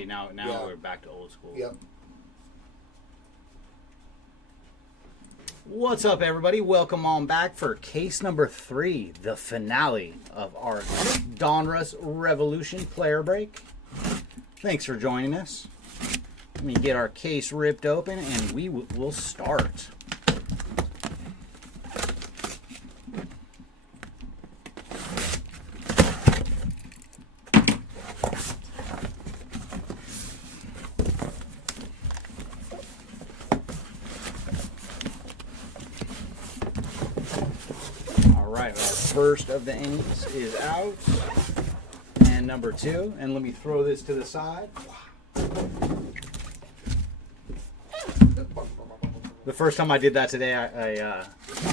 see, now we're back to old school. Yep. What's up, everybody? Welcome on back for case number 3, the finale of our Donruss Revolution player break. Thanks for joining us. Let me get our case ripped open and we will start. Alright, our first of the innings is out. And number 2. And let me throw this to the side. The first time I did that today, I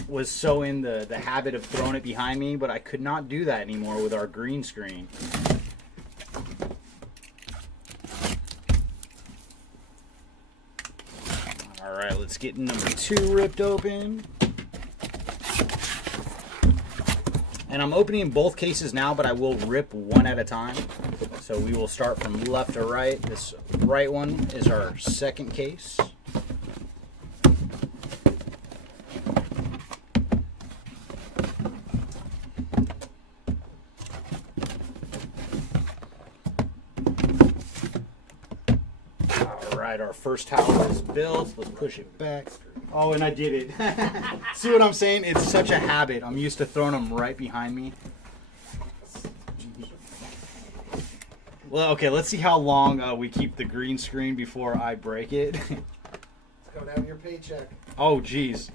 was so in the habit of throwing it behind me, but I could not do that anymore with our green screen. Alright, let's get number 2 ripped open. And I'm opening both cases now, but I will rip one at a time. So we will start from left to right. This right one is our second case. Alright, our first tower is built. Let's push it back. Oh, and I did it. See what I'm saying? It's such a habit. I'm used to throwing them right behind me. Well, okay, let's see how long we keep the green screen before I break it. It's coming out of your paycheck. Oh, geez.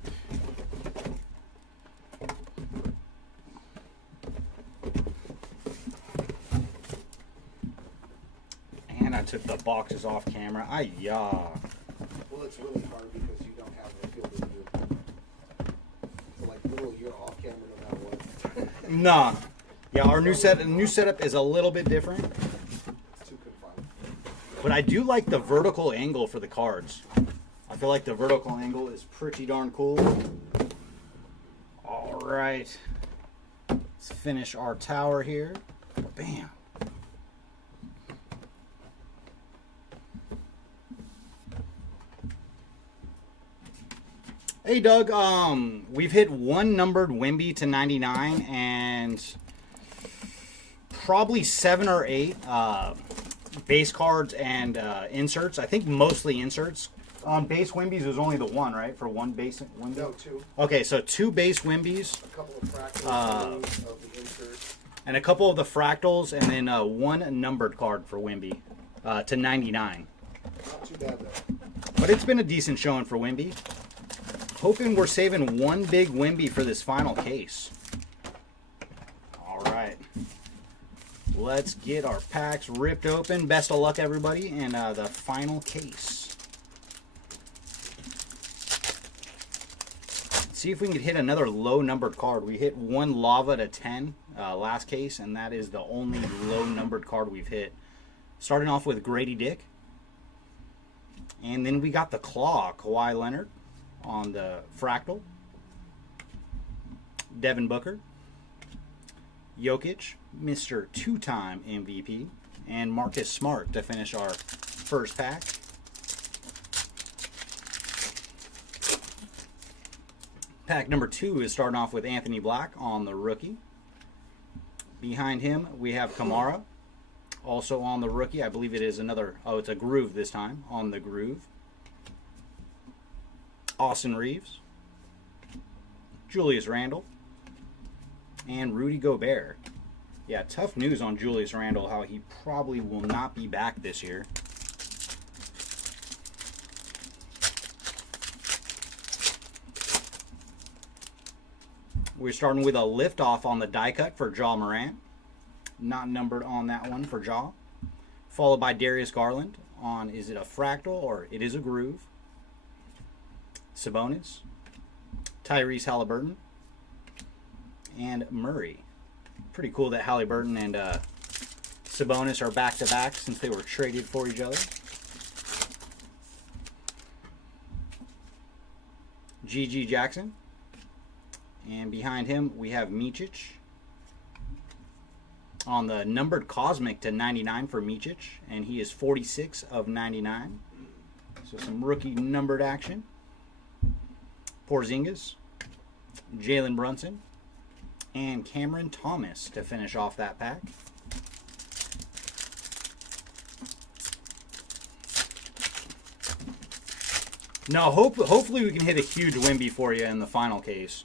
And I took the boxes off camera. Ay-ya. Well, it's really hard because you don't have the field of view. So, like, literally, you're off camera no matter what. Nah. Yeah, our new setup is a little bit different. It's too confined. But I do like the vertical angle for the cards. I feel like the vertical angle is pretty darn cool. All right. Let's finish our tower here. Bam. Hey Doug, we've hit one numbered Wemby to 99 and probably 7 or 8 base cards and inserts. I think mostly inserts. On base Wembys, there's only the one, right? For one base Wemby? No, 2. Okay, so 2 base Wembys. A couple of fractals of the inserts. And a couple of the fractals, and then 1 numbered card for Wemby to 99. Not too bad, though. But it's been a decent showing for Wemby. Hoping we're saving one big Wemby for this final case. All right. Let's get our packs ripped open. Best of luck, everybody, in the final case. Let's see if we can hit another low-numbered card. We hit 1 lava to 10 last case, and that is the only low-numbered card we've hit. Starting off with Grady Dick. And then we got the Claw, Kawhi Leonard on the fractal. Devin Booker. Jokic, Mr. 2-time MVP. And Marcus Smart to finish our first pack. Pack number 2 is starting off with Anthony Black on the rookie. Behind him, we have Kamara. Also on the rookie, I believe it is another, oh, it's a Groove this time, on the Groove. Austin Reeves, Julius Randle, and Rudy Gobert. Yeah, tough news on Julius Randle, how he probably will not be back this year. We're starting with a liftoff on the die cut for Ja Morant. Not numbered on that one for Ja. Followed by Darius Garland on, is it a fractal or it is a Groove? Sabonis, Tyrese Halliburton, and Murray. Pretty cool that Halliburton and Sabonis are back-to-back since they were traded for each other. G.G. Jackson. And behind him, we have Micic. On the numbered Cosmic to 99 for Micic, and he is 46 of 99. So some rookie numbered action. Porzingis, Jalen Brunson, and Cameron Thomas to finish off that pack. No, hopefully we can hit a huge Wemby for you in the final case.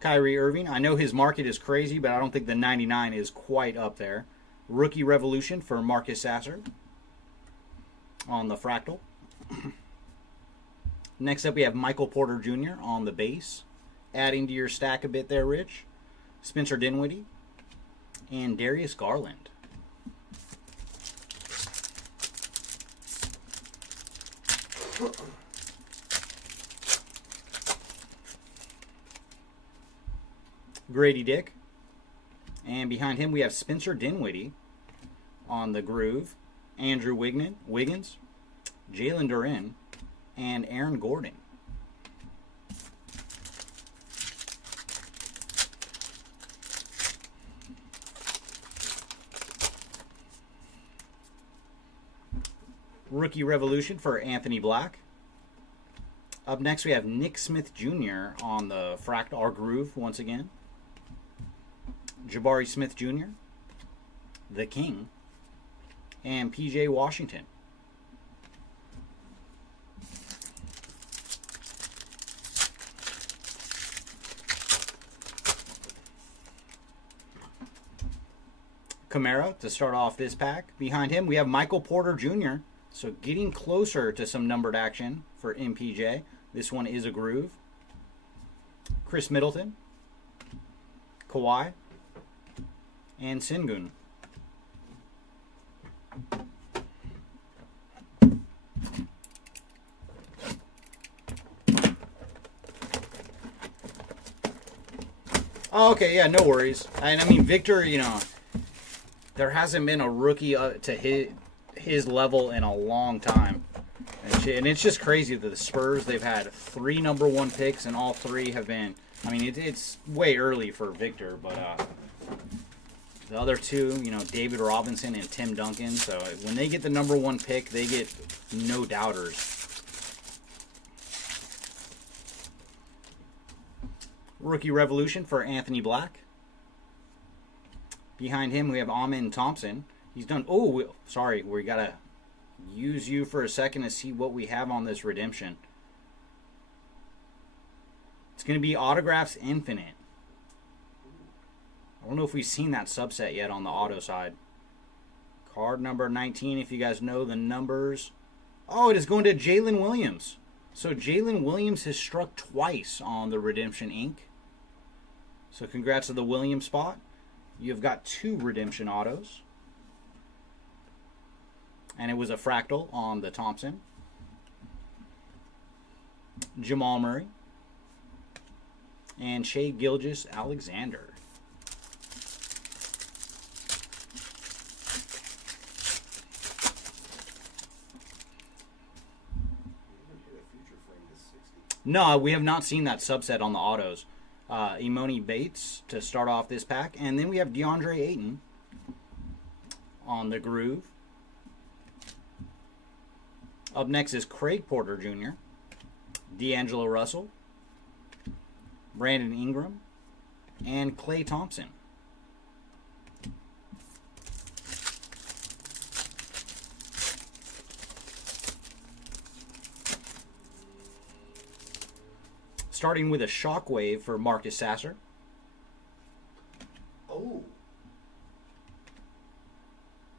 Kyrie Irving. I know his market is crazy, but I don't think the 99 is quite up there. Rookie Revolution for Marcus Sasser on the Fractal. Next up, we have Michael Porter Jr. on the base. Adding to your stack a bit there, Rich. Spencer Dinwiddie and Darius Garland. Grady Dick. And behind him we have Spencer Dinwiddie on the Groove. Andrew Wiggins, Jalen Duren, and Aaron Gordon. Rookie Revolution for Anthony Black. Up next we have Nick Smith Jr. on the Fractal or Groove once again. Jabari Smith Jr., the King, and PJ Washington. Kamara to start off this pack. Behind him, we have Michael Porter Jr., so getting closer to some numbered action for MPJ. This one is a Groove. Chris Middleton, Kawhi, and Sengun. Oh, okay, yeah, no worries. And I mean, Victor, you know, there hasn't been a rookie to his level in a long time. And it's just crazy that the Spurs, they've had 3 number 1 picks, and all 3 have been, I mean, it's way early for Victor, but the other 2, you know, David Robinson and Tim Duncan. So when they get the number 1 pick, they get no doubters. Rookie Revolution for Anthony Black. Behind him, we have Amen Thompson. He's done... Oh, sorry. We got to use you for a second to see what we have on this redemption. It's going to be Autographs Infinite. I don't know if we've seen that subset yet on the auto side. Card number 19, if you guys know the numbers. Oh, it is going to Jalen Williams. So Jalen Williams has struck twice on the Redemption Inc. So congrats to the Williams spot. You've got 2 redemption autos. And it was a Fractal on the Thompson. Jamal Murray. And Shai Gilgeous-Alexander. No, we have not seen that subset on the autos. Imoni Bates to start off this pack. And then we have DeAndre Ayton on the Groove. Up next is Craig Porter Jr., D'Angelo Russell, Brandon Ingram, and Klay Thompson. Starting with a Shockwave for Marcus Sasser. Oh.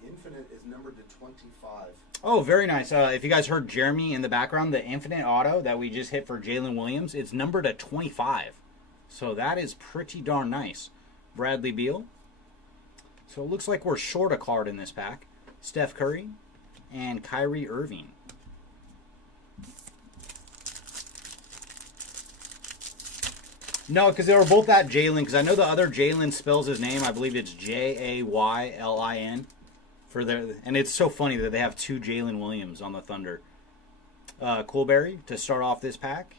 Infinite is numbered to 25. Oh, very nice. If you guys heard Jeremy in the background, the Infinite Auto that we just hit for Jalen Williams, it's numbered at 25. So that is pretty darn nice. Bradley Beal. So it looks like we're short a card in this pack. Steph Curry and Kyrie Irving. No, because they were both at Jalen, because I know the other Jalen spells his name. I believe it's Jaylin. And it's so funny that they have 2 Jalen Williams on the Thunder. Coolberry to start off this pack.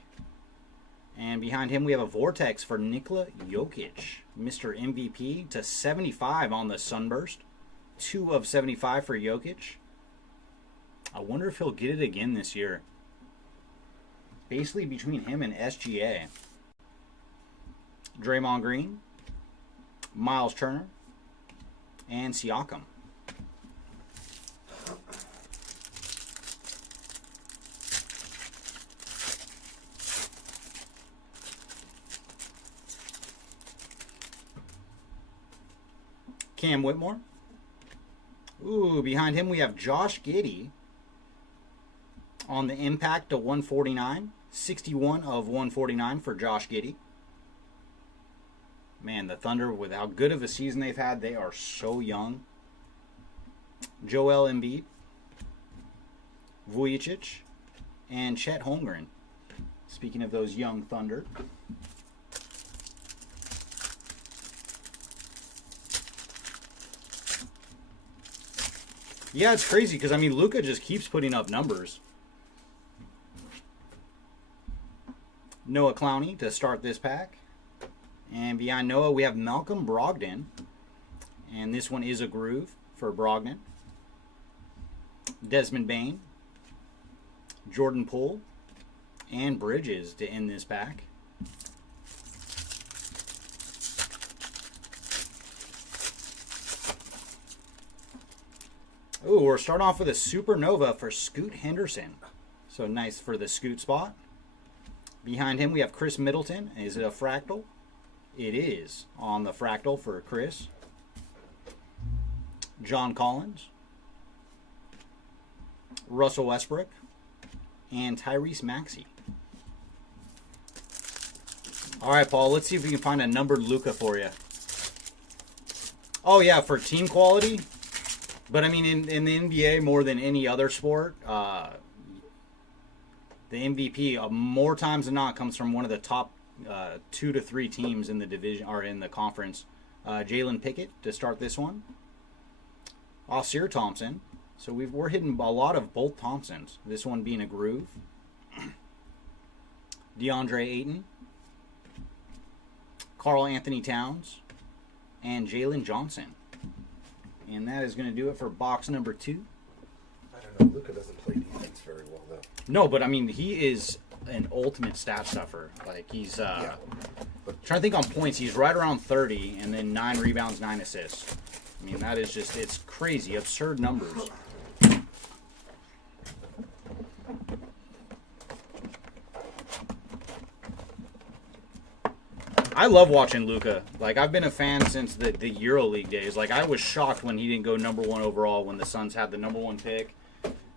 And behind him, we have a Vortex for Nikola Jokic. Mr. MVP to 75 on the Sunburst. 2 of 75 for Jokic. I wonder if he'll get it again this year. Basically between him and SGA. Draymond Green. Miles Turner. And Siakam. Cam Whitmore. Ooh, behind him we have Josh Giddey on the Impact to 149. 61 of 149 for Josh Giddey. Man, the Thunder, with how good of a season they've had, they are so young. Joel Embiid. Vujicic. And Chet Holmgren. Speaking of those young Thunder. Yeah, it's crazy because, I mean, Luka just keeps putting up numbers. Noah Clowney to start this pack. And behind Noah, we have Malcolm Brogdon. And this one is a groove for Brogdon. Desmond Bane. Jordan Poole. And Bridges to end this pack. Ooh, we're starting off with a Supernova for Scoot Henderson. So nice for the Scoot spot. Behind him, we have Chris Middleton. Is it a fractal? It is on the fractal for Chris. John Collins. Russell Westbrook. And Tyrese Maxey. All right, Paul, let's see if we can find a numbered Luka for you. Oh, yeah, for team quality. But, I mean, in the NBA, more than any other sport, the MVP, more times than not, comes from one of the top 2 to 3 teams in the division or in the conference. Jalen Pickett to start this one. Osir Thompson. So we're hitting a lot of both Thompsons. This one being a groove. DeAndre Ayton. Karl Anthony Towns. And Jalen Johnson. And that is going to do it for box number 2. I don't know. Luka doesn't play defense very well, though. No, but I mean, he is an ultimate stat stuffer. Like, he's Yeah. trying to think on points. He's right around 30, and then 9 rebounds, 9 assists. I mean, that is just, it's crazy, absurd numbers. I love watching Luka. Like, I've been a fan since the EuroLeague days. Like, I was shocked when he didn't go number 1 overall when the Suns had the number 1 pick.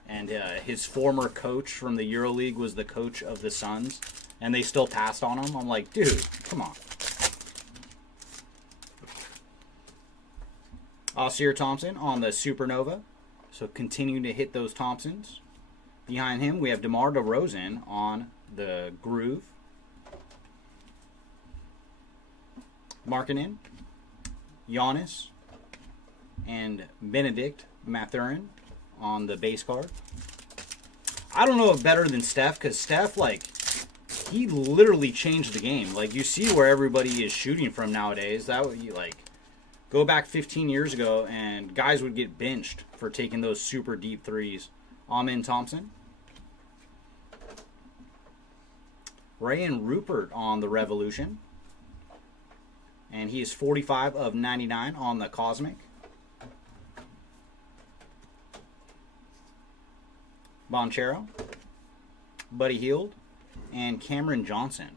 And his former coach from the EuroLeague was the coach of the Suns. And they still passed on him. I'm like, dude, come on. Osir Thompson on the Supernova. So continuing to hit those Thompsons. Behind him, we have DeMar DeRozan on the Groove. Markkanen, Giannis, and Benedict Mathurin on the base card. I don't know if better than Steph, because Steph, like, he literally changed the game. Like, you see where everybody is shooting from nowadays. That would be, like, go back 15 years ago, and guys would get benched for taking those super deep threes. Amen Thompson. Rayan Rupert on the Revolution. And he is 45 of 99 on the Cosmic. Bonchero, Buddy Hield, and Cameron Johnson.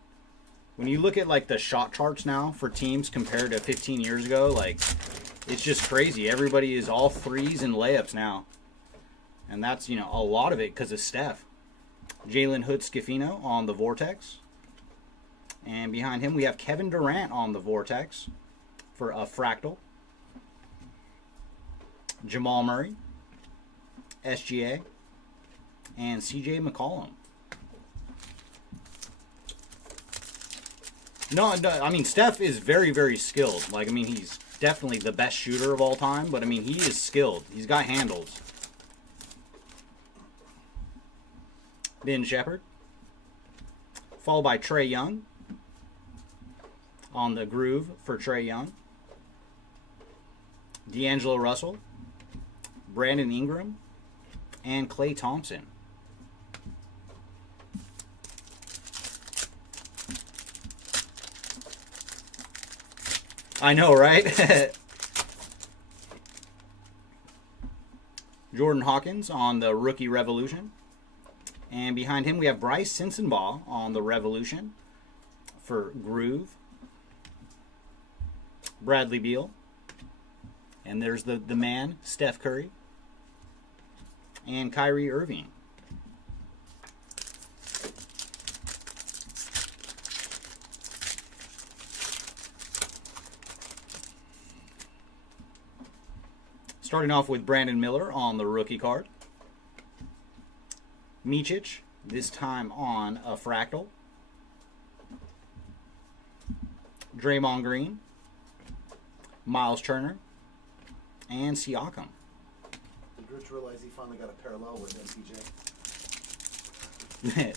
When you look at, like, the shot charts now for teams compared to 15 years ago, like, it's just crazy. Everybody is all threes and layups now. And that's, you know, a lot of it because of Steph. Jalen Hood-Schifino on the Vortex. And behind him, we have Kevin Durant on the Vortex for a fractal. Jamal Murray, SGA, and CJ McCollum. No, I mean, Steph is very, very skilled. Like, I mean, he's definitely the best shooter of all time, but, I mean, he is skilled. He's got handles. Ben Shepherd. Followed by Trae Young. On the Groove for Trae Young. D'Angelo Russell, Brandon Ingram, and Klay Thompson. I know, right? Jordan Hawkins on the Rookie Revolution. And behind him we have Bryce Sensabaugh on the Revolution for Groove. Bradley Beal. And there's the man, Steph Curry. And Kyrie Irving. Starting off with Brandon Miller on the rookie card. Micic, this time on a fractal. Draymond Green. Miles Turner. And Siakam. Did Rich realize he finally got a parallel with MPJ?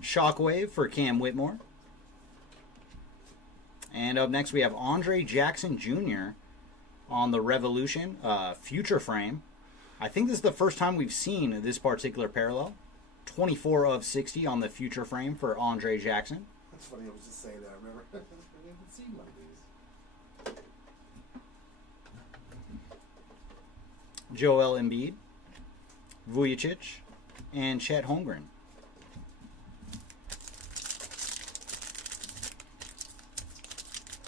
Shockwave for Cam Whitmore. And up next we have Andre Jackson Jr. on the Revolution Future Frame. I think this is the first time we've seen this particular parallel. 24 of 60 on the Future Frame for Andre Jackson. That's funny, I was just saying that, remember? I haven't seen one of these. Joel Embiid, Vujicic, and Chet Holmgren.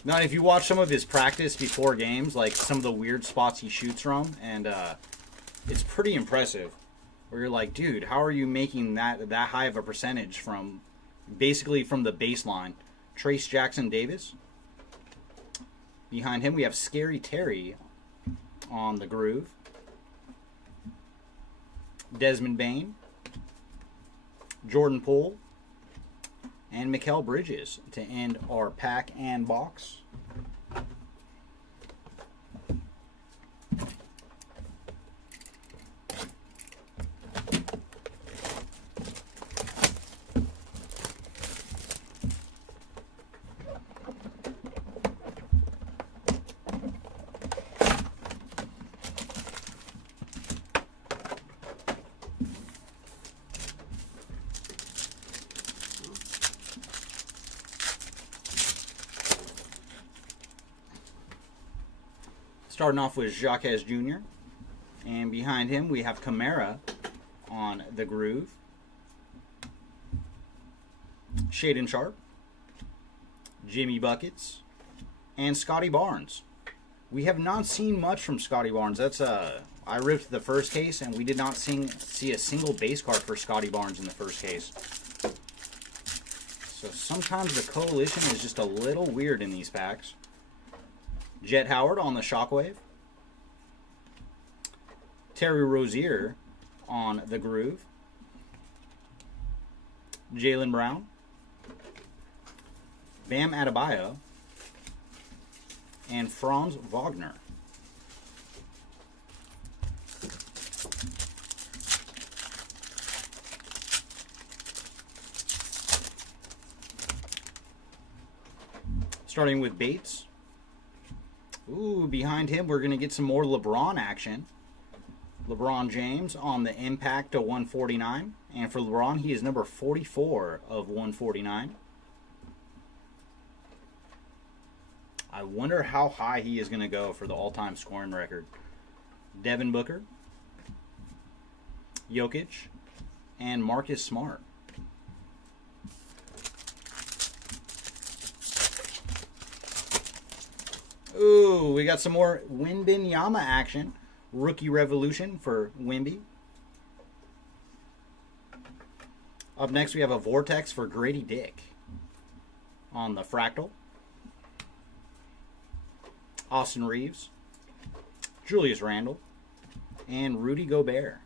Now, if you watch some of his practice before games, like some of the weird spots he shoots from, and it's pretty impressive. Where you're like, dude, how are you making that high of a percentage from basically from the baseline? Trace Jackson Davis. Behind him, we have Scary Terry on the Groove. Desmond Bain. Jordan Poole. And Mikal Bridges to end our pack and box. Starting off with Jacques Jr. And behind him we have Kamara on the Groove. Shaden Sharp. Jimmy Buckets. And Scotty Barnes. We have not seen much from Scotty Barnes. That's I ripped the first case and we did not see a single base card for Scotty Barnes in the first case. So sometimes the coalition is just a little weird in these packs. Jet Howard on the Shockwave. Terry Rozier on the Groove. Jaylen Brown. Bam Adebayo. And Franz Wagner. Starting with Bates. Ooh, behind him we're going to get some more LeBron action. LeBron James on the Impact to 149. And for LeBron, he is number 44 of 149. I wonder how high he is going to go for the all-time scoring record. Devin Booker. Jokic. And Marcus Smart. Ooh, we got some more Wembanyama action. Rookie Revolution for Wemby. Up next, we have a Vortex for Grady Dick on the Fractal. Austin Reeves. Julius Randle. And Rudy Gobert.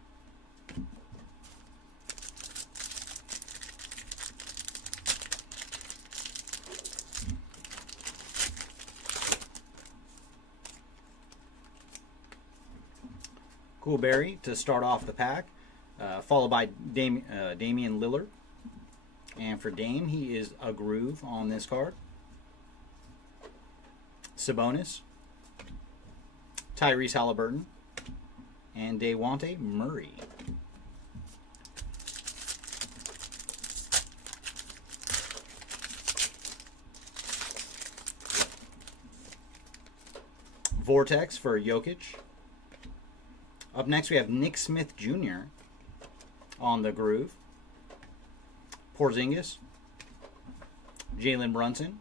Cool Berry to start off the pack. followed by Damian Lillard. And for Dame, he is a groove on this card. Sabonis, Tyrese Halliburton, and Dewante Murray. Vortex for Jokic. Up next, we have Nick Smith Jr. on the groove. Porzingis, Jalen Brunson,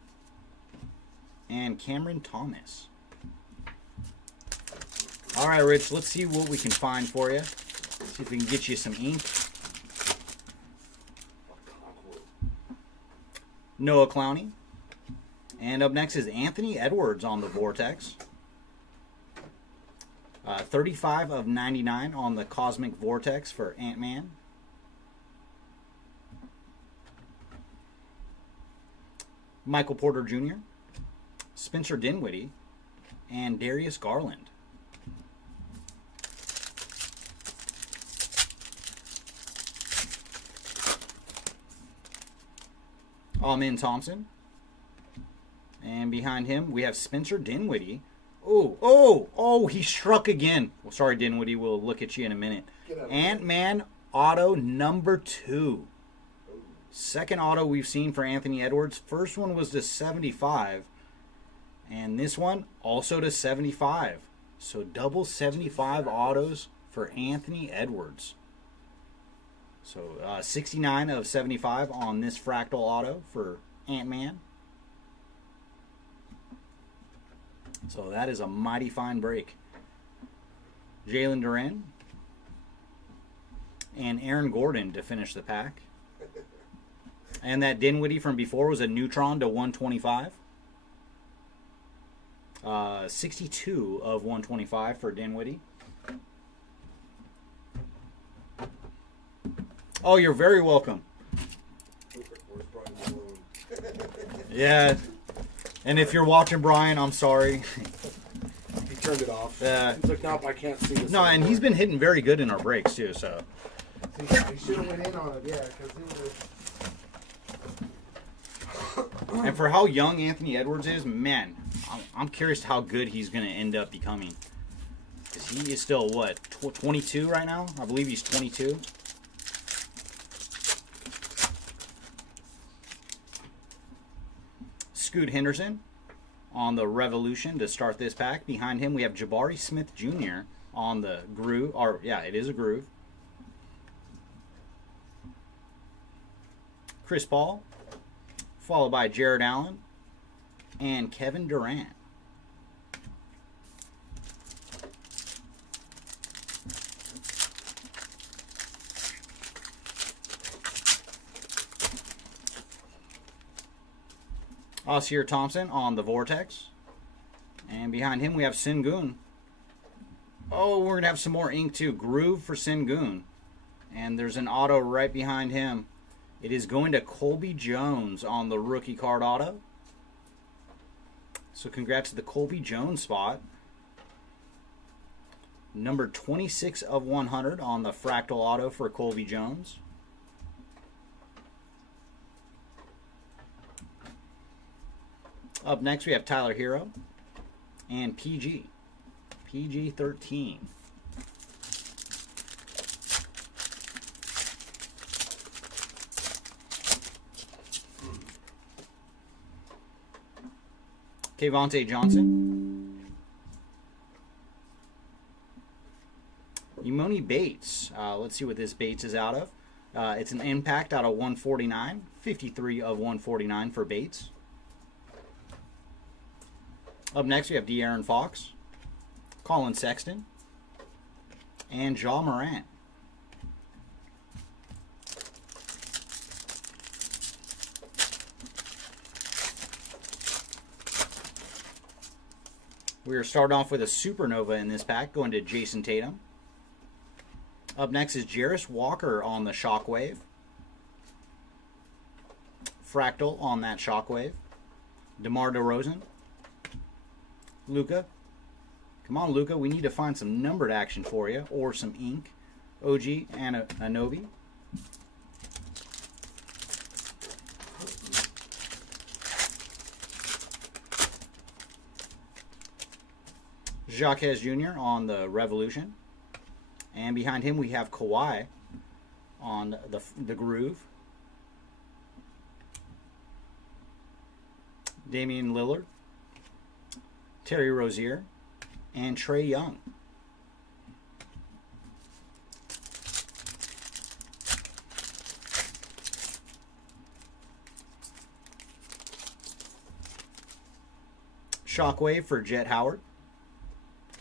and Cameron Thomas. All right, Rich, let's see what we can find for you. See if we can get you some ink. Noah Clowney. And up next is Anthony Edwards on the Vortex. 35 of 99 on the Cosmic Vortex for Ant-Man. Michael Porter Jr., Spencer Dinwiddie, and Darius Garland. Amin Thompson. And behind him, we have Spencer Dinwiddie. Oh, he struck again. Well, sorry, Dinwiddie. We'll look at you in a minute. Ant-Man auto number 2. Second auto we've seen for Anthony Edwards. First one was to 75. And this one also to 75. So double 75 autos for Anthony Edwards. So 69 of 75 on this fractal auto for Ant-Man. So that is a mighty fine break. Jalen Duren and Aaron Gordon to finish the pack. And that Dinwiddie from before was a Neutron to 125. 62 of 125 for Dinwiddie. Oh, you're very welcome. Yeah. And if you're watching Brian, I'm sorry. He turned it off. He's like, nope, I can't see this. No, and he's been hitting very good in our breaks, too, so. He should have went in on it, yeah, because he was... And for how young Anthony Edwards is, man, I'm curious how good he's going to end up becoming. Because he is still, what, 22 right now? I believe he's 22. Scoot Henderson on the Revolution to start this pack. Behind him, we have Jabari Smith Jr. on the groove. Or, yeah, it is a groove. Chris Paul, followed by Jared Allen and Kevin Durant. Osir Thompson on the Vortex. And behind him we have Sengun. Oh, we're going to have some more ink too. Groove for Sengun. And there's an auto right behind him. It is going to Colby Jones on the rookie card auto. So congrats to the Colby Jones spot. Number 26 of 100 on the fractal auto for Colby Jones. Up next we have Tyler Hero and PG. PG-13. Kevontae Johnson. Emoni Bates. Let's see what this Bates is out of. It's an impact out of 149. 53 of 149 for Bates. Up next, we have De'Aaron Fox, Colin Sexton, and Ja Morant. We are starting off with a Supernova in this pack, going to Jason Tatum. Up next is Jarris Walker on the Shockwave. Fractal on that Shockwave. DeMar DeRozan. Luka. Come on, Luka. We need to find some numbered action for you, or some ink. OG Anobi. Jacques Jr. on the Revolution. And behind him we have Kawhi on the Groove. Damian Lillard, Terry Rozier, and Trae Young. Shockwave for Jet Howard.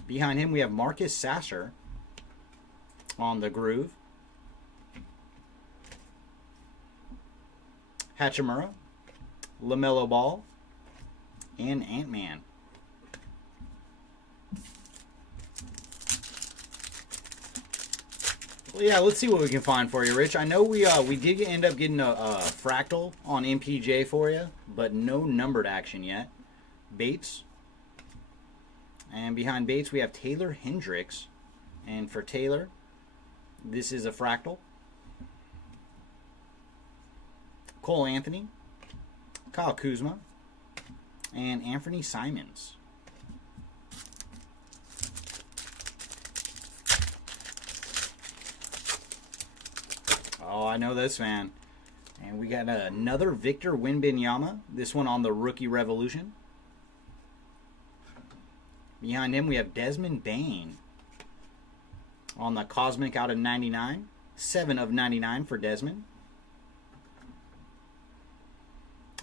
Behind him we have Marcus Sasser on the Groove. Hachimura, LaMelo Ball, and Ant-Man. Well, yeah, let's see what we can find for you, Rich. I know we did end up getting a fractal on MPJ for you, but no numbered action yet. Bates. And behind Bates, we have Taylor Hendricks. And for Taylor, this is a fractal. Cole Anthony, Kyle Kuzma, and Anthony Simons. Oh, I know this, man. And we got another Victor Wembanyama. This one on the Rookie Revolution. Behind him, we have Desmond Bane on the Cosmic out of 99. 7 of 99 for Desmond.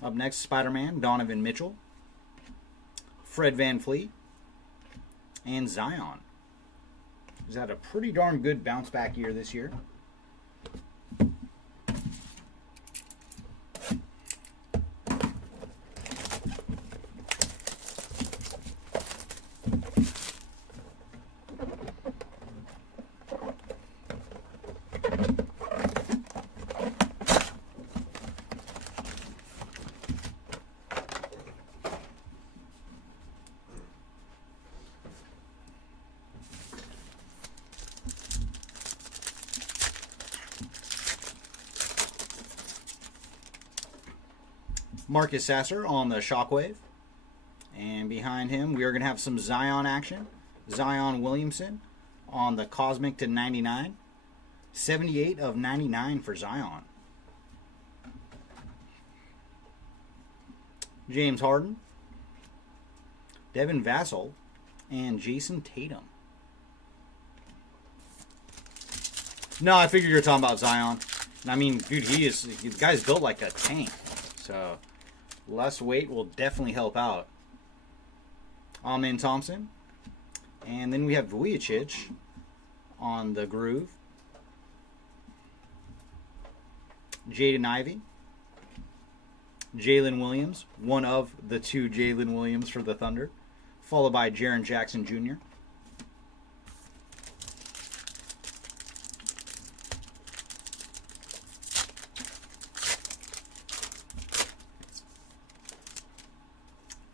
Up next, Spider-Man, Donovan Mitchell, Fred VanVleet, and Zion. He's had a pretty darn good bounce back year this year. Marcus Sasser on the Shockwave. And behind him, we are going to have some Zion action. Zion Williamson on the Cosmic to 99. 78 of 99 for Zion. James Harden, Devin Vassell, and Jason Tatum. No, I figured you were talking about Zion. I mean, dude, the guy's built like a tank. So, less weight will definitely help out. Amen Thompson. And then we have Vujicic on the Groove. Jaden Ivey. Jalen Williams. One of the 2 Jalen Williams for the Thunder. Followed by Jaren Jackson Jr.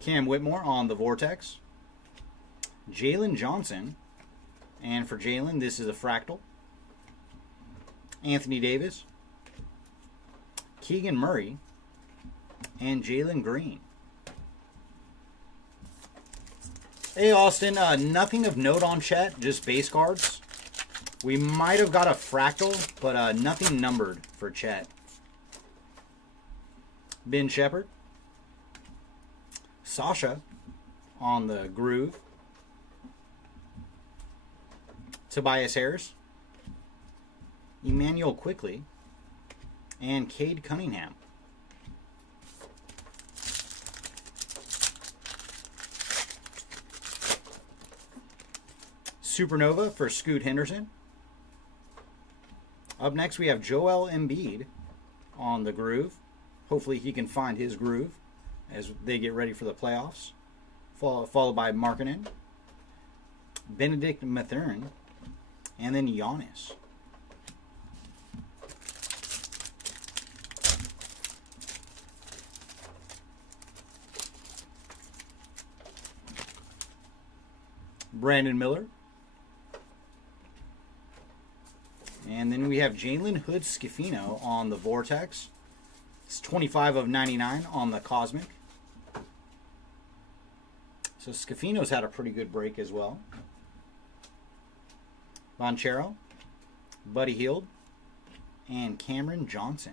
Cam Whitmore on the Vortex. Jalen Johnson. And for Jalen, this is a fractal. Anthony Davis. Keegan Murray. And Jalen Green. Hey, Austin. Nothing of note on Chet. Just base cards. We might have got a fractal, but nothing numbered for Chet. Ben Shepherd. Sasha on the Groove. Tobias Harris. Emmanuel Quickly. And Cade Cunningham. Supernova for Scoot Henderson. Up next we have Joel Embiid on the Groove. Hopefully he can find his groove as they get ready for the playoffs. Followed by Markkanen, Benedict Mathurin, and then Giannis. Brandon Miller, And then we have Jalen Hood Scafino on the Vortex. It's 25 of 99 on the Cosmic. So Scafino's had a pretty good break as well. Bonchero, Buddy Hield, and Cameron Johnson.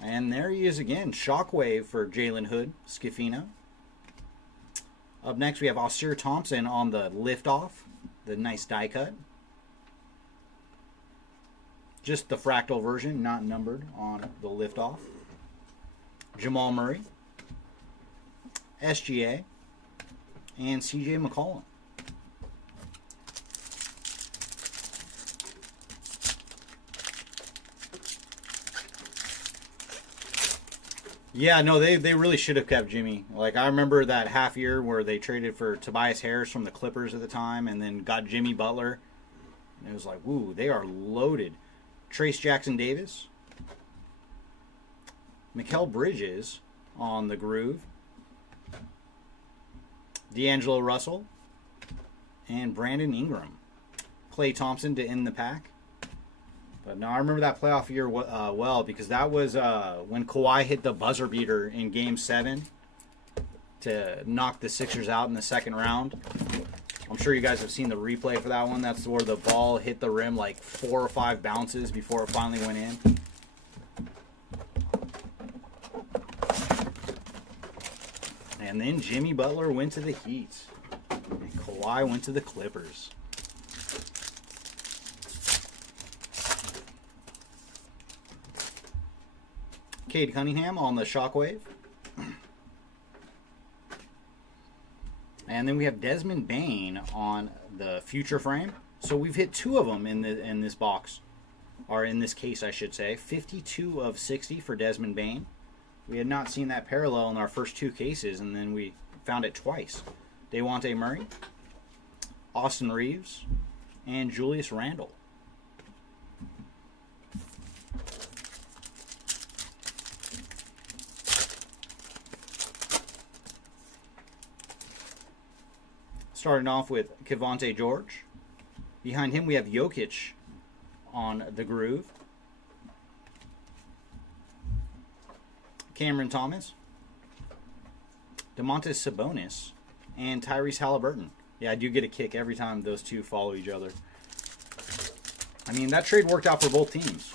And there he is again. Shockwave for Jalen Hood, Scafino. Up next, we have Ausir Thompson on the Liftoff, the nice die cut. Just the fractal version, not numbered on the Liftoff. Jamal Murray, SGA, and CJ McCollum. Yeah, no, they really should have kept Jimmy. Like, I remember that half year where they traded for Tobias Harris from the Clippers at the time and then got Jimmy Butler. And it was like, woo, they are loaded. Trace Jackson Davis. Mikal Bridges on the Groove. D'Angelo Russell. And Brandon Ingram. Klay Thompson to end the pack. But no, I remember that playoff year well because that was when Kawhi hit the buzzer beater in Game 7 to knock the Sixers out in the second round. I'm sure you guys have seen the replay for that one. That's where the ball hit the rim like 4 or 5 bounces before it finally went in. And then Jimmy Butler went to the Heat. And Kawhi went to the Clippers. Cade Cunningham on the Shockwave. And then we have Desmond Bane on the Future Frame. So we've hit 2 of them in this box. Or in this case, I should say. 52 of 60 for Desmond Bane. We had not seen that parallel in our first 2 cases, and then we found it twice. Devontae Murray, Austin Reeves, and Julius Randle. Starting off with Kevonte George. Behind him we have Jokic on the Groove. Cameron Thomas. DeMontis Sabonis. And Tyrese Halliburton. Yeah, I do get a kick every time those 2 follow each other. I mean, that trade worked out for both teams.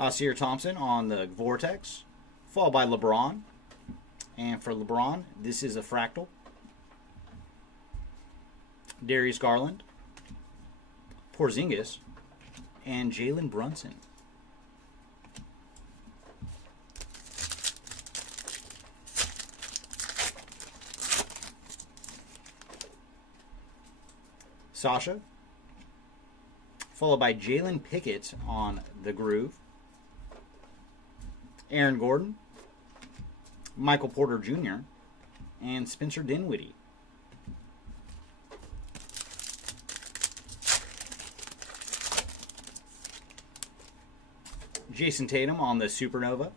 Ausir Thompson on the Vortex. Followed by LeBron. And for LeBron, this is a fractal. Darius Garland. Porzingis. And Jalen Brunson. Sasha. Followed by Jalen Pickett on the Groove. Aaron Gordon, Michael Porter Jr., and Spencer Dinwiddie. Jason Tatum on the Supernova.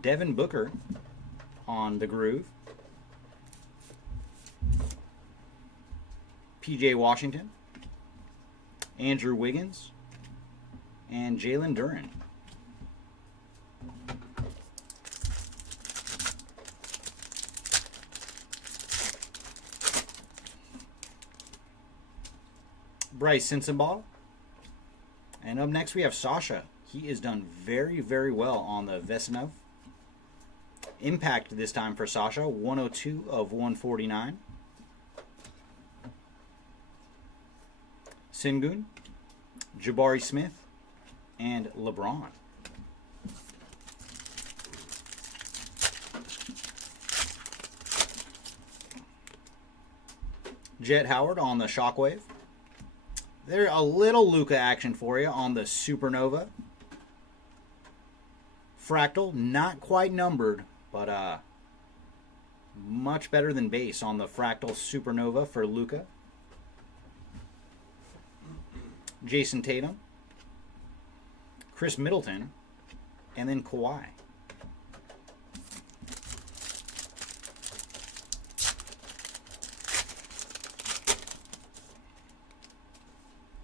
Devin Booker on the Groove. PJ Washington, Andrew Wiggins, and Jalen Duren. Bryce Sensabaugh. And up next we have Sasha. He is done very, very well on the Vesenov. Impact this time for Sasha. 102 of 149. Sengun, Jabari Smith, and LeBron. Jet Howard on the Shockwave. There's a little Luka action for you on the Supernova. Fractal, not quite numbered, but much better than base on the Fractal Supernova for Luka. Jason Tatum. Chris Middleton, and then Kawhi.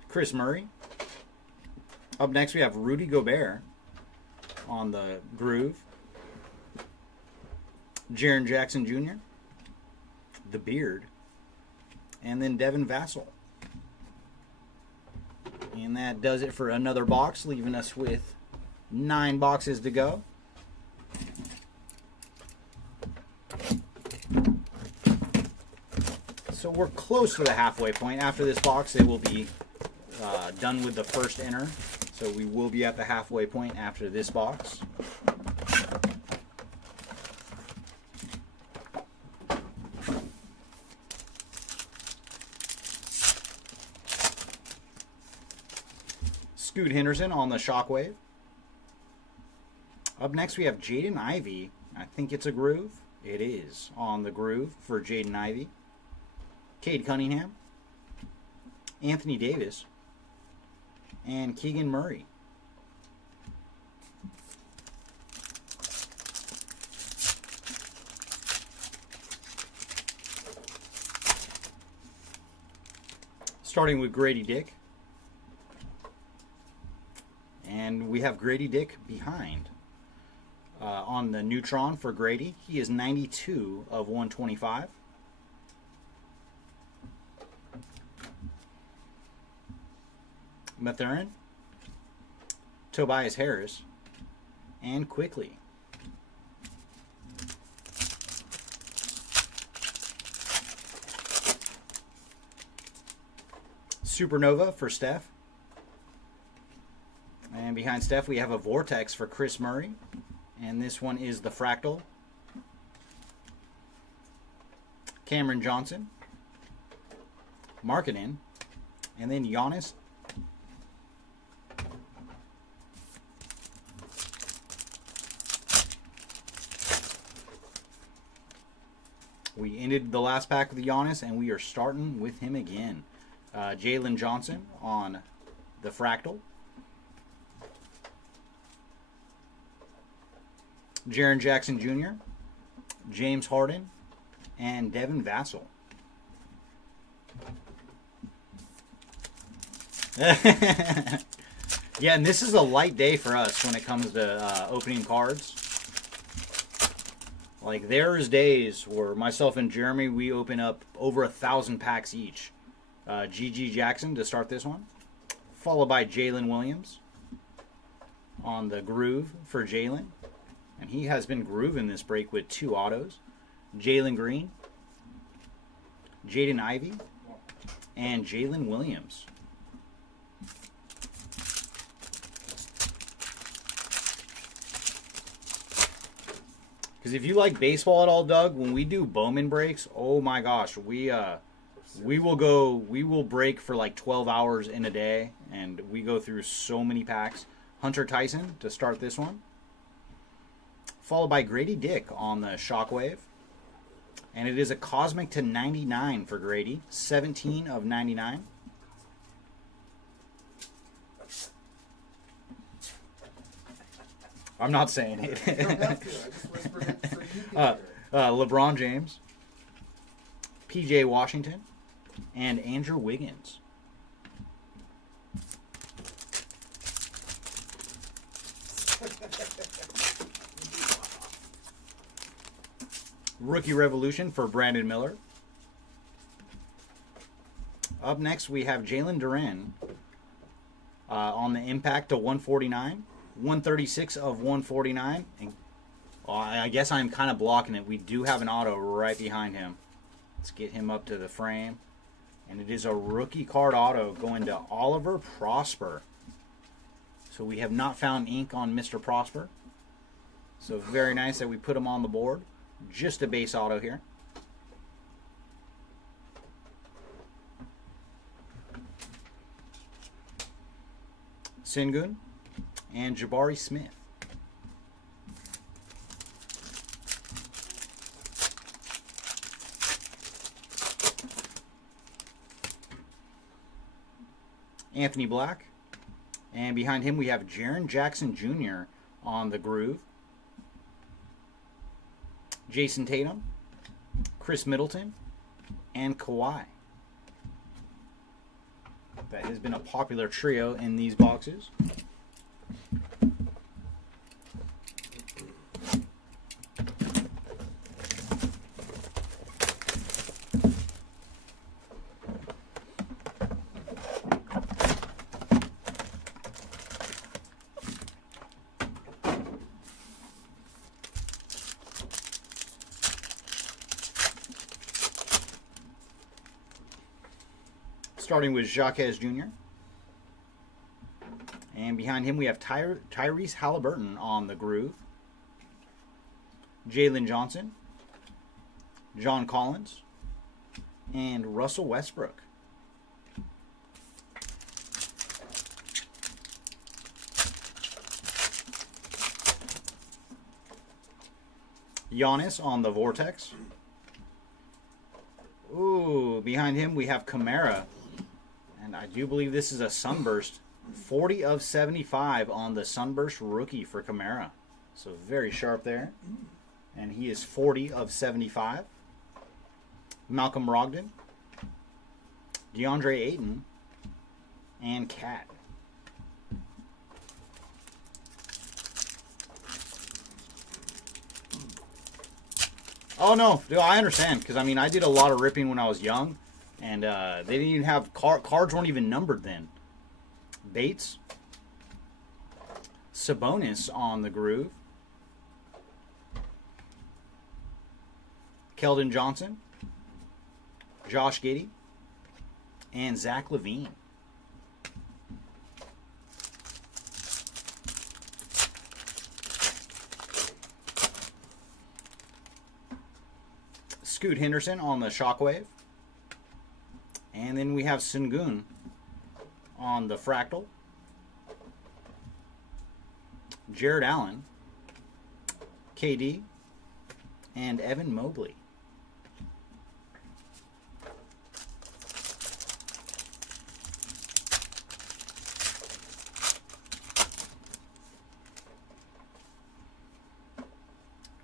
Chris Murray. Up next, we have Rudy Gobert on the groove. Jaren Jackson Jr., the Beard, and then Devin Vassell. And that does it for another box, leaving us with 9 boxes to go. So we're close to the halfway point. After this box, it will be done with the first inner. So we will be at the halfway point after this box. Scoot Henderson on the Shockwave. Up next we have Jaden Ivey. I think it's a groove. It is on the groove for Jaden Ivey. Cade Cunningham. Anthony Davis. And Keegan Murray. Starting with Grady Dick. And we have Grady Dick behind. On the Neutron for Grady, he is 92 of 125. Mathurin, Tobias Harris, and Quickly. Supernova for Steph. And behind Steph, we have a Vortex for Chris Murray. And this one is the Fractal. Cameron Johnson. Markkanen. And then Giannis. We ended the last pack with Giannis, and we are starting with him again. Jalen Johnson on the Fractal. Jaren Jackson Jr., James Harden, and Devin Vassell. Yeah, and this is a light day for us when it comes to opening cards. Like, there's days where myself and Jeremy, we open up over 1,000 packs each. GG Jackson to start this one, followed by Jalen Williams on the groove for Jalen. And he has been grooving this break with 2 autos. Jalen Green, Jaden Ivey, and Jalen Williams. Because if you like baseball at all, Doug, when we do Bowman breaks, oh my gosh, we will break for like 12 hours in a day, and we go through so many packs. Hunter Tyson to start this one, followed by Grady Dick on the Shockwave. And it is a Cosmic to 99 for Grady. 17 of 99. I'm not saying it. You don't have to. I just whispered it so you can hear it. LeBron James, PJ Washington, and Andrew Wiggins. Rookie Revolution for Brandon Miller. Up next, we have Jalen Duren on the Impact to 149. 136 of 149. And, I guess I'm kind of blocking it. We do have an auto right behind him. Let's get him up to the frame. And it is a rookie card auto going to Oliver Prosper. So we have not found ink on Mr. Prosper. So very nice that we put him on the board. Just a base auto here. Sengun and Jabari Smith. Anthony Black, And behind him, we have Jaren Jackson Jr. on the groove. Jason Tatum, Chris Middleton, and Kawhi. That has been a popular trio in these boxes. Starting with Jacques Jr. And behind him we have Tyrese Halliburton on the groove. Jalen Johnson, John Collins, and Russell Westbrook. Giannis on the Vortex. Ooh, behind him we have Kamara. And I do believe this is a Sunburst. 40 of 75 on the Sunburst rookie for Kamara. So very sharp there. And he is 40 of 75. Malcolm Brogdon, DeAndre Ayton, and Cat. Oh no, dude, I understand, because I mean I did a lot of ripping when I was young, and they didn't even have cards weren't even numbered then. Bates, Sabonis on the groove, Keldon Johnson, Josh Giddey, and Zach LaVine. Scoot Henderson on the Shockwave. And then we have Sengun on the Fractal. Jared Allen, KD, and Evan Mobley.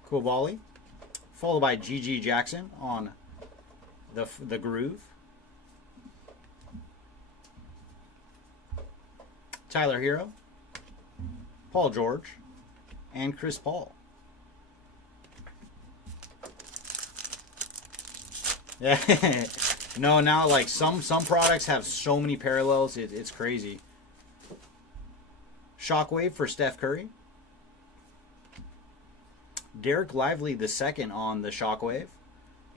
Koulibaly, followed by GG Jackson on the groove. Tyler Hero, Paul George, and Chris Paul. Yeah, no, now like some products have so many parallels, it's crazy. Shockwave for Steph Curry. Derek Lively the second on the Shockwave,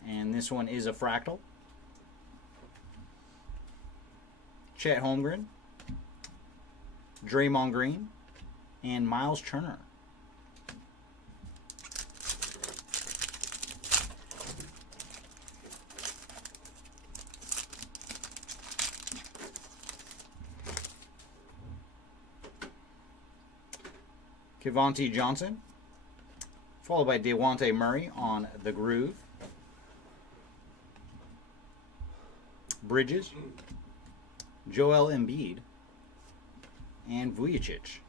and this one is a fractal. Chet Holmgren, Draymond Green, and Miles Turner. Kevonte Johnson, followed by Dewante Murray on the groove. Bridges, Joel Embiid, and Vujicic.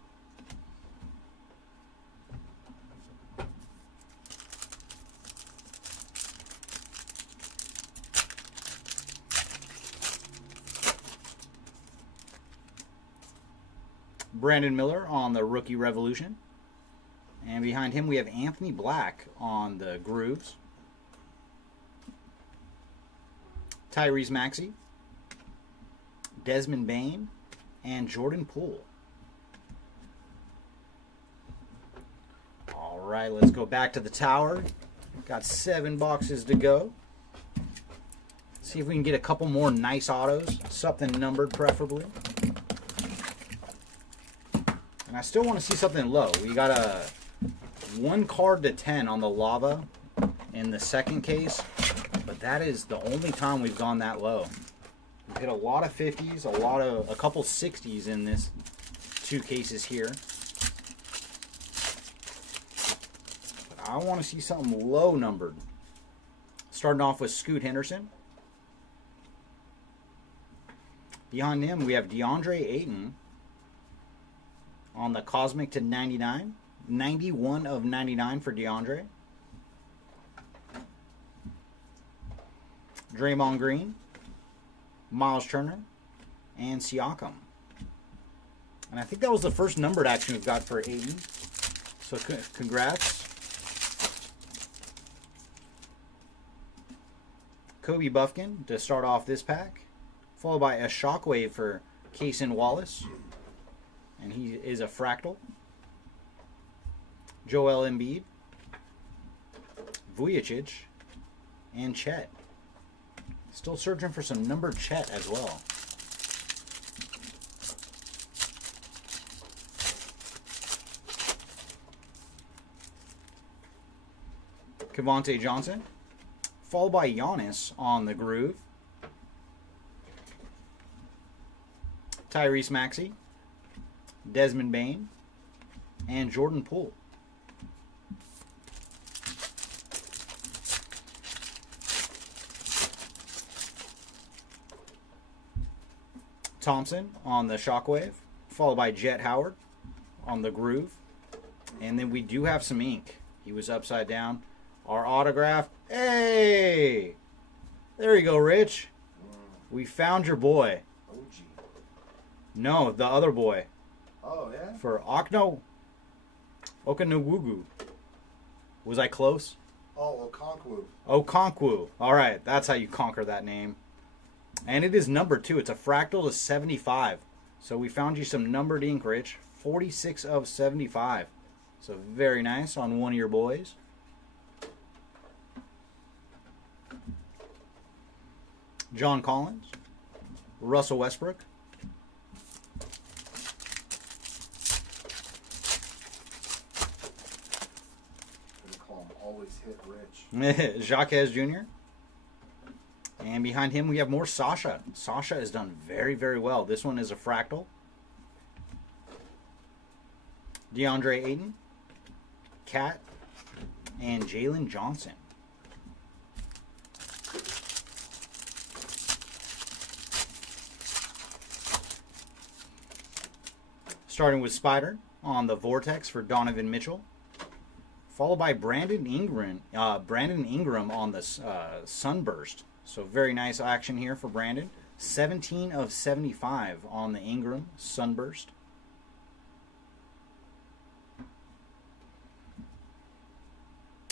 Brandon Miller on the Rookie Revolution. And behind him we have Anthony Black on the grooves. Tyrese Maxey, Desmond Bane, and Jordan Poole. All right, let's go back to the tower. Got 7 boxes to go. See if we can get a couple more nice autos, something numbered preferably. And I still want to see something low. We got a 1 card to 10 on the lava in the second case, but that is the only time we've gone that low. We've hit a lot of 50s, a couple 60s in this 2 cases here. But I want to see something low numbered. Starting off with Scoot Henderson. Behind him we have DeAndre Ayton, on the Cosmic to 99. 91 of 99 for DeAndre. Draymond Green, Miles Turner, and Siakam. And I think that was the first numbered action we've got for Aiden. So congrats. Kobe Buffkin to start off this pack, followed by a Shockwave for Kaysen Wallace, and he is a fractal. Joel Embiid, Vujicic, and Chet. Still searching for some numbered Chet as well. Kevontae Johnson, followed by Giannis on the groove. Tyrese Maxey, Desmond Bane, and Jordan Poole. Thompson on the Shockwave, followed by Jet Howard on the groove. And then we do have some ink. He was upside down. Our autograph. Hey! There you go, Rich. We found your boy. OG. No, the other boy. Oh, yeah? For Okanawugu. Was I close? Oh, Okonkwo. Okonkwo. All right, that's how you conquer that name. And it is numbered, too. It's a fractal to 75. So we found you some numbered ink, Rich. 46 of 75. So very nice on one of your boys. John Collins. Russell Westbrook. They call him always hit rich. Jacques Jr. And behind him we have more Sasha. Sasha has done very, very well. This one is a fractal. DeAndre Ayton, Cat, and Jalen Johnson. Starting with Spider on the Vortex for Donovan Mitchell, followed by Brandon Ingram on the Sunburst. So very nice action here for Brandon. 17 of 75 on the Ingram Sunburst.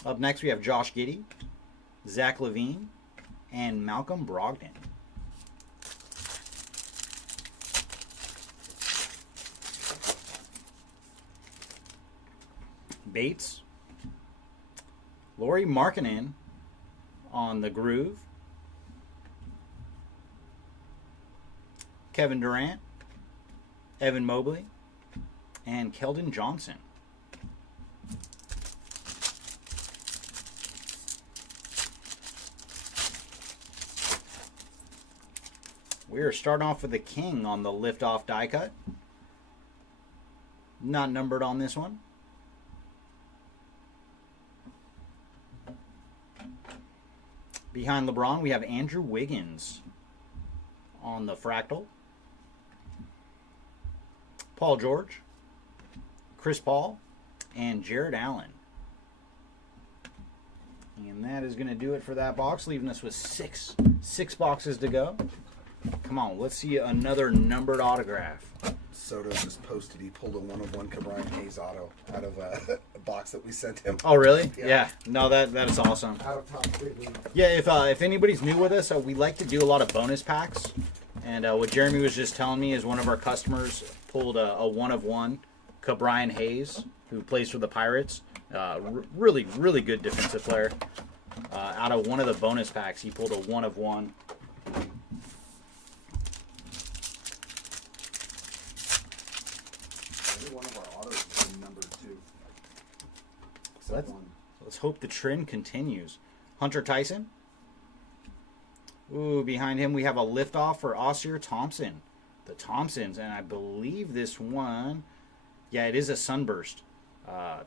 Up next we have Josh Giddey, Zach LaVine, and Malcolm Brogdon. Bates, Lauri Markkanen on the groove, Kevin Durant, Evan Mobley, and Keldon Johnson. We are starting off with the King on the Liftoff die cut. Not numbered on this one. Behind LeBron, we have Andrew Wiggins on the fractal. Paul George, Chris Paul, and Jared Allen. And that is going to do it for that box, leaving us with six boxes to go. Come on, let's see another numbered autograph. Soto just posted he pulled a 1-of-1 Cabrian Hayes auto out of a box that we sent him. Oh, really? Yeah. Yeah. No, that is awesome. Out of top 3 league. Yeah, if anybody's new with us, we like to do a lot of bonus packs. And what Jeremy was just telling me is one of our customers pulled a 1-of-1 Cabrian Hayes, who plays for the Pirates. Really, really good defensive player. Out of one of the bonus packs, he pulled a 1-of-1. One of our autos is numbered 2. Let's hope the trend continues. Hunter Tyson. Ooh, behind him we have a liftoff for Osir Thompson. The Thompsons, and I believe this one, yeah, it is a Sunburst.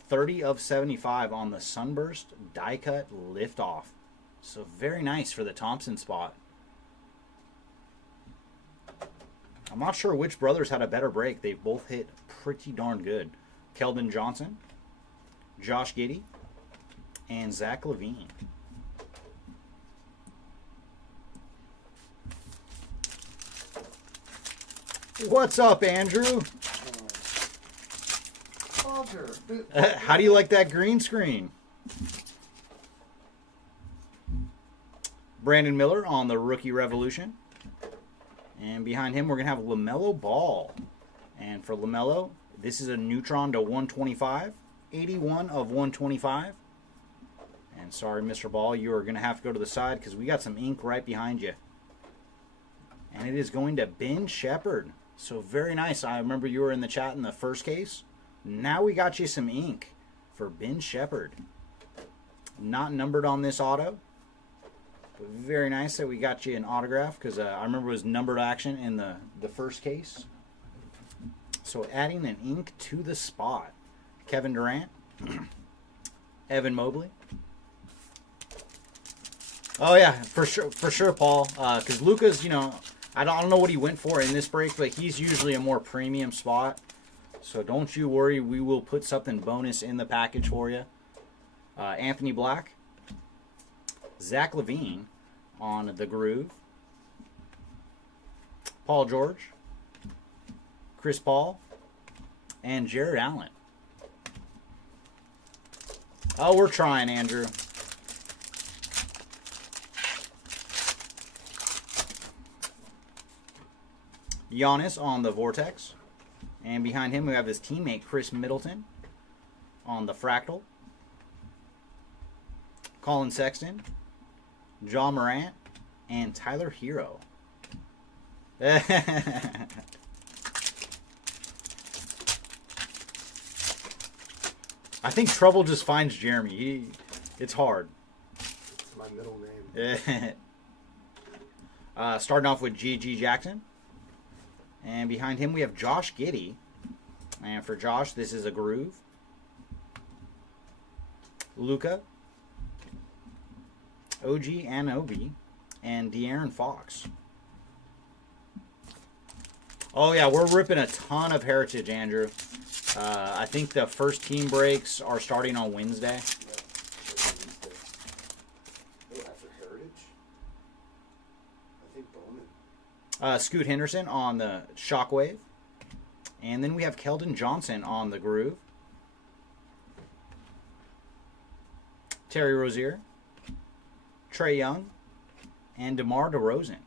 30 of 75 on the Sunburst die cut liftoff. So very nice for the Thompson spot. I'm not sure which brothers had a better break. They both hit pretty darn good. Keldon Johnson, Josh Giddey, and Zach LaVine. What's up, Andrew? How do you like that green screen? Brandon Miller on the Rookie Revolution. And behind him, we're going to have LaMelo Ball. And for LaMelo, this is a Neutron to 125. 81 of 125. And sorry, Mr. Ball, you are going to have to go to the side because we got some ink right behind you. And it is going to Ben Shepherd. So very nice. I remember you were in the chat in the first case. Now we got you some ink for Ben Shepherd. Not numbered on this auto. But very nice that we got you an autograph because I remember it was numbered action in the first case. So adding an ink to the spot. Kevin Durant. Evan Mobley. Oh yeah, for sure, Paul. Because Luka's, you know, I don't know what he went for in this break, but he's usually a more premium spot. So don't you worry, we will put something bonus in the package for you. Anthony Black, Zach LaVine on the Groove, Paul George, Chris Paul, and Jared Allen. Oh, we're trying, Andrew. Giannis on the Vortex. And behind him, we have his teammate, Chris Middleton, on the Fractal. Colin Sexton, John Morant, and Tyler Hero. I think trouble just finds Jeremy. It's hard. It's my middle name. Starting off with G.G. Jackson. And behind him, we have Josh Giddey. And for Josh, this is a Groove. Luka. OG Anunoby. And De'Aaron Fox. Oh, yeah, we're ripping a ton of Heritage, Andrew. I think the first team breaks are starting on Wednesday. Scoot Henderson on the Shockwave. And then we have Keldon Johnson on the Groove. Terry Rozier. Trae Young. And DeMar DeRozan.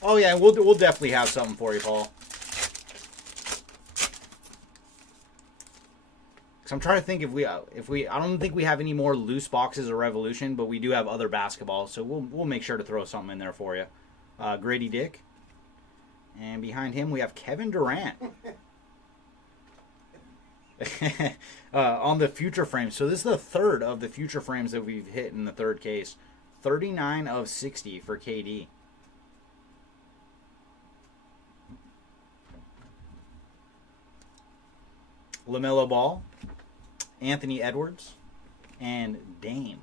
Oh yeah, we'll definitely have something for you, Paul. So I'm trying to think if we I don't think we have any more loose boxes of Revolution, but we do have other basketball, so we'll make sure to throw something in there for you. Grady Dick, and behind him we have Kevin Durant on the Future Frames. So this is the third of the Future Frames that we've hit in the third case. 39 of 60 for KD. LaMelo Ball, Anthony Edwards, and Dame.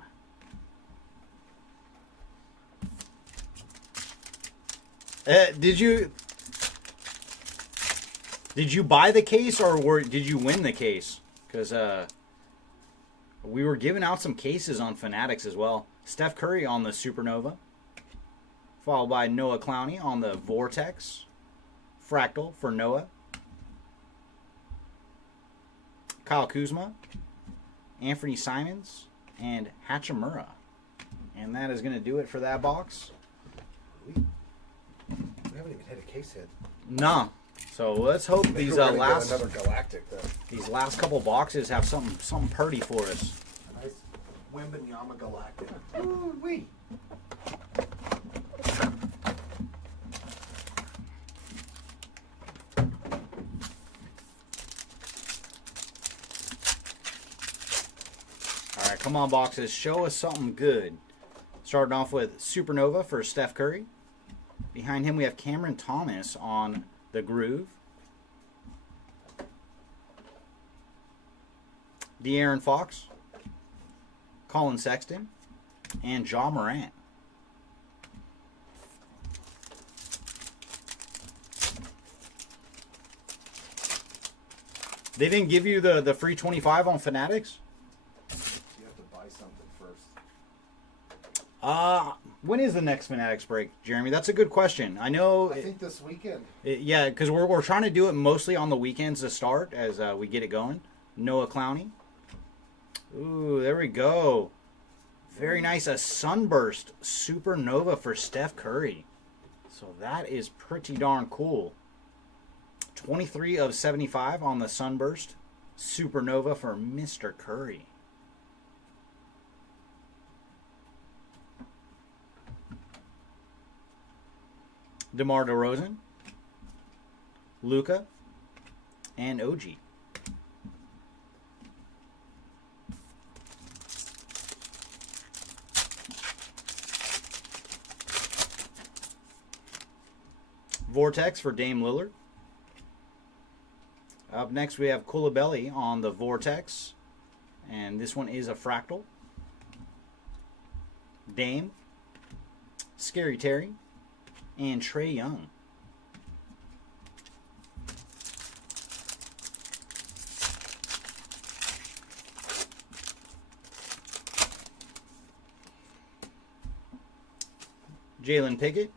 Did you buy the case or did you win the case? Because we were giving out some cases on Fanatics as well. Steph Curry on the Supernova, followed by Noah Clowney on the Vortex. Fractal for Noah. Kyle Kuzma, Anthony Simons, and Hachimura. And that is going to do it for that box. We haven't even hit a case hit. Nah. So let's hope these last another Galactic these last couple boxes have something purty for us. A nice Wembanyama Galactic. Ooh wee. Alright, come on, boxes. Show us something good. Starting off with Supernova for Steph Curry. Behind him, we have Cameron Thomas on the Groove. De'Aaron Fox. Colin Sexton. And Ja Morant. They didn't give you the free 25 on Fanatics? You have to buy something first. When is the next Fanatics break, Jeremy? That's a good question. I know. I think this weekend. Yeah, because we're trying to do it mostly on the weekends to start as we get it going. Noah Clowney. Ooh, there we go. Very nice. A Sunburst Supernova for Steph Curry. So that is pretty darn cool. 23 of 75 on the Sunburst Supernova for Mr. Curry. DeMar DeRozan, Luka, and OG. Vortex for Dame Lillard. Up next we have Koulibaly on the Vortex. And this one is a fractal. Dame, Scary Terry, and Trae Young. Jalen Pickett.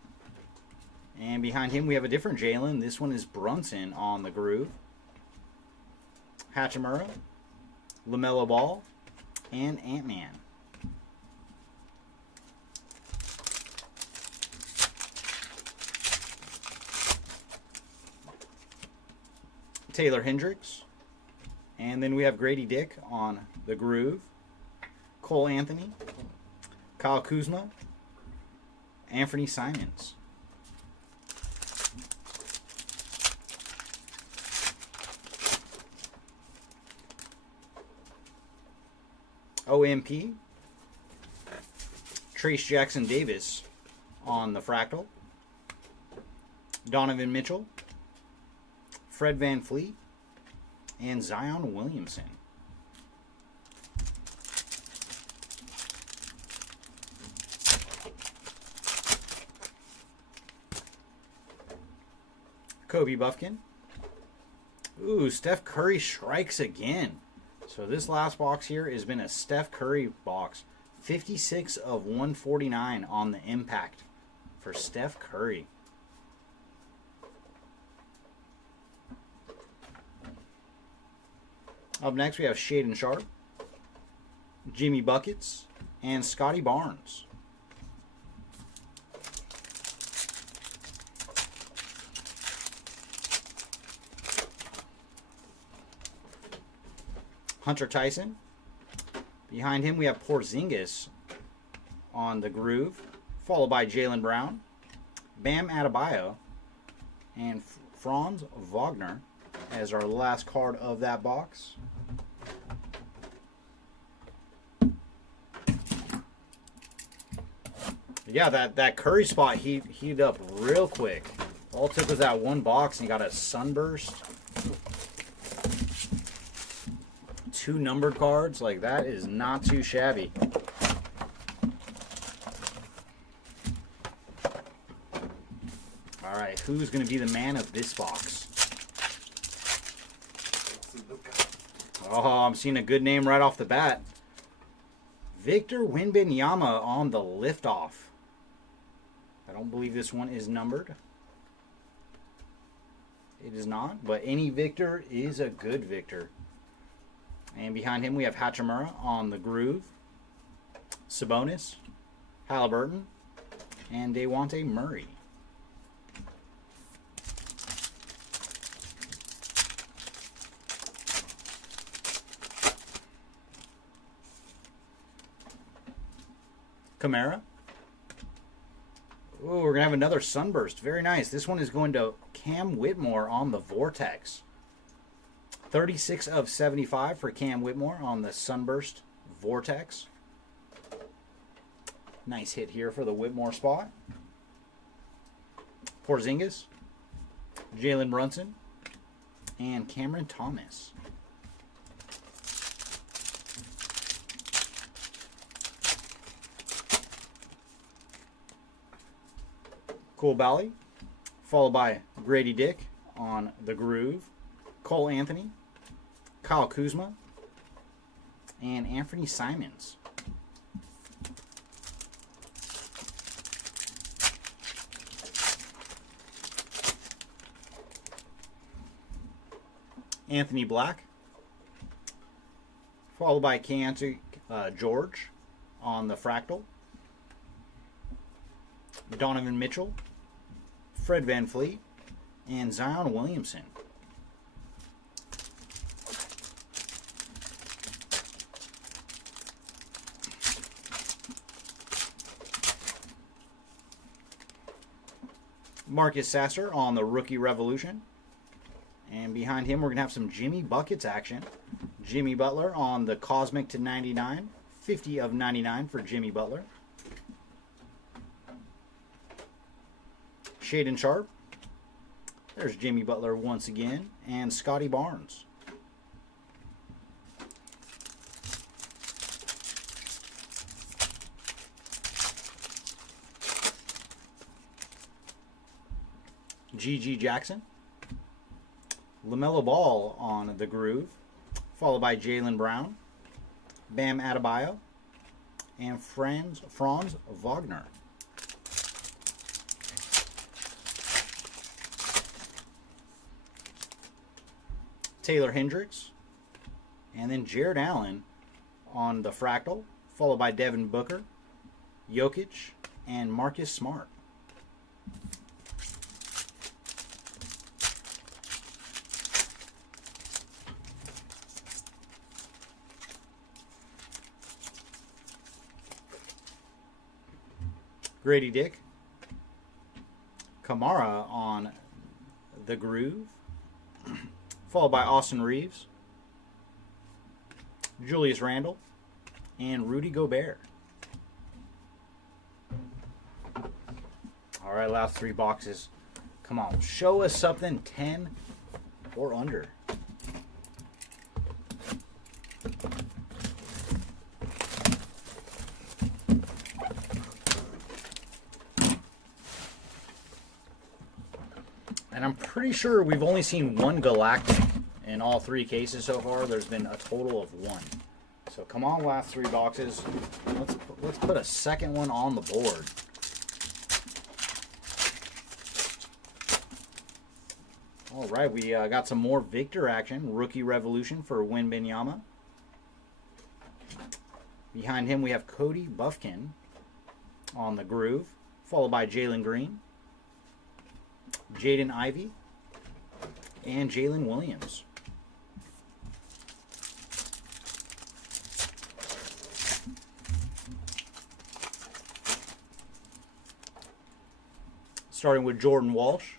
And behind him we have a different Jalen. This one is Brunson on the Groove. Hachimura, LaMelo Ball, and Ant-Man. Taylor Hendricks. And then we have Grady Dick on the Groove. Cole Anthony, Kyle Kuzma, Anthony Simons. OMP, Trace Jackson Davis on the Fractal. Donovan Mitchell, Fred Van Fleet, and Zion Williamson. Kobe Buffkin. Ooh, Steph Curry strikes again. So this last box here has been a Steph Curry box. 56 of 149 on the impact for Steph Curry. Up next we have Shaden Sharp, Jimmy Buckets, and Scotty Barnes. Hunter Tyson. Behind him we have Porzingis on the Groove, followed by Jaylen Brown, Bam Adebayo, and Franz Wagner as our last card of that box. Yeah, that Curry spot heated up real quick. All it took was that one box and you got a Sunburst. 2 numbered cards, like that is not too shabby. Alright, who's going to be the man of this box? Oh, I'm seeing a good name right off the bat. Victor Wembanyama on the Liftoff. I don't believe this one is numbered. It is not, but any Victor is a good Victor. And behind him we have Hachimura on the Groove, Sabonis, Halliburton, and Dewante Murray. Kamara. Ooh, we're going to have another Sunburst. Very nice. This one is going to Cam Whitmore on the Vortex. 36 of 75 for Cam Whitmore on the Sunburst Vortex. Nice hit here for the Whitmore spot. Porzingis, Jalen Brunson, and Cameron Thomas. Koulibaly, followed by Grady Dick on the Groove. Cole Anthony, Kyle Kuzma, and Anthony Simons. Anthony Black, followed by Keontae George on the Fractal. Donovan Mitchell, Fred VanVleet, and Zion Williamson. Marcus Sasser on the Rookie Revolution. And behind him, we're going to have some Jimmy Buckets action. Jimmy Butler on the Cosmic to 99. 50 of 99 for Jimmy Butler. Shaedon Sharpe. There's Jimmy Butler once again. And Scotty Barnes. G.G. Jackson. LaMelo Ball on the Groove, followed by Jaylen Brown, Bam Adebayo, and Franz Wagner. Taylor Hendricks, and then Jared Allen on the Fractal, followed by Devin Booker, Jokic, and Marcus Smart. Grady Dick, Kamara on the Groove, followed by Austin Reeves, Julius Randle, and Rudy Gobert. All right, last 3 boxes. Come on, show us something 10 or under. And I'm pretty sure we've only seen 1 Galactic in all 3 cases so far. There's been a total of 1. So come on, last 3 boxes. Let's put a second one on the board. All right, we got some more Victor action. Rookie Revolution for Wembanyama. Behind him, we have Cody Buffkin on the Groove, followed by Jalen Green, Jaden Ivey, and Jalen Williams. Starting with Jordan Walsh,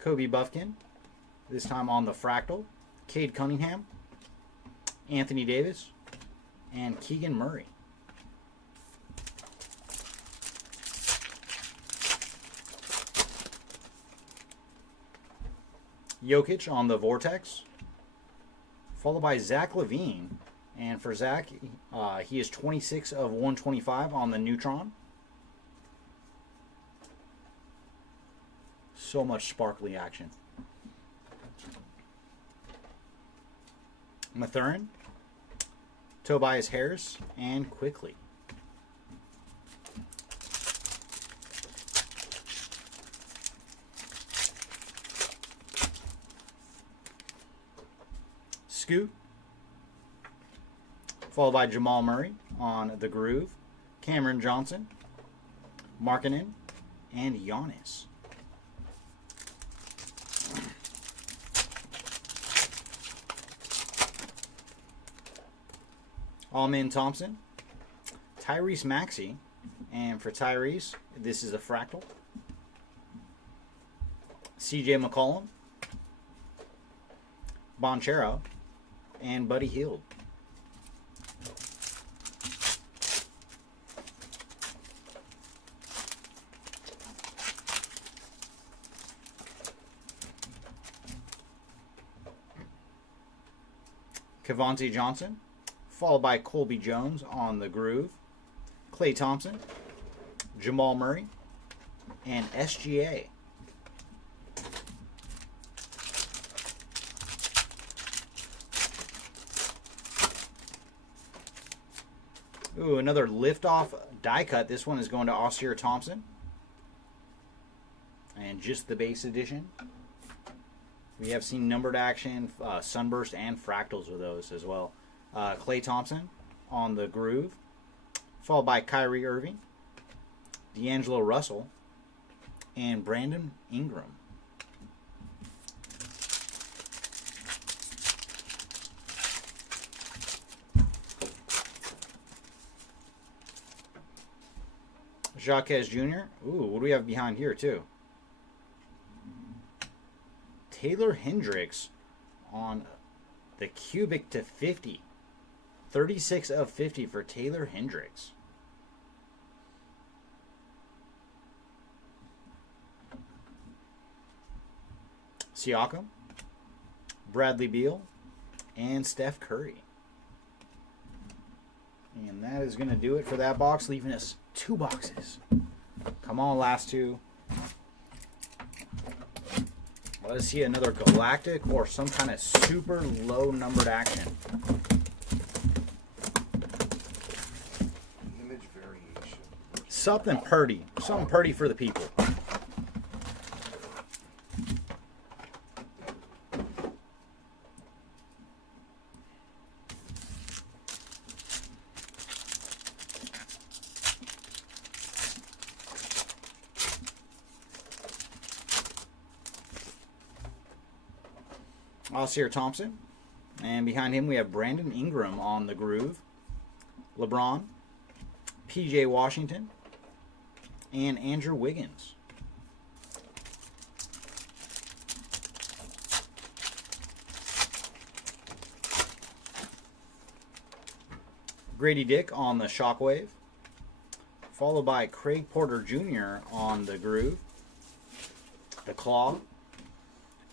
Kobe Buffkin, this time on the Fractal, Cade Cunningham, Anthony Davis, and Keegan Murray. Jokic on the Vortex, followed by Zach LaVine. And for Zach, he is 26 of 125 on the Neutron. So much sparkly action. Mathurin, Tobias Harris, and Quickly. Scoot, followed by Jamal Murray on the Groove, Cameron Johnson, Markkanen, and Giannis. Allman Thompson, Tyrese Maxey, and for Tyrese, this is a Fractal. CJ McCollum, Bonchero, and Buddy Hield. Kevontae Johnson, followed by Colby Jones on the Groove, Klay Thompson, Jamal Murray, and SGA. Ooh, another lift-off die cut. This one is going to Osir Thompson. And just the base edition. We have seen numbered action, sunburst, and fractals with those as well. Klay Thompson on the groove. Followed by Kyrie Irving, D'Angelo Russell, and Brandon Ingram. Jacques Jr. Ooh, what do we have behind here too? Taylor Hendricks on the cubic to 50. 36 of 50 for Taylor Hendricks. Siakam, Bradley Beal, and Steph Curry. And that is going to do it for that box, leaving us 2 boxes. Come on, last 2. Let us see another galactic or some kind of super low numbered action. Image variation. Something purdy. Something purdy for the people. Osir Thompson. And behind him we have Brandon Ingram on the groove. LeBron. PJ Washington. And Andrew Wiggins. Grady Dick on the Shockwave. Followed by Craig Porter Jr. on the groove. The Claw.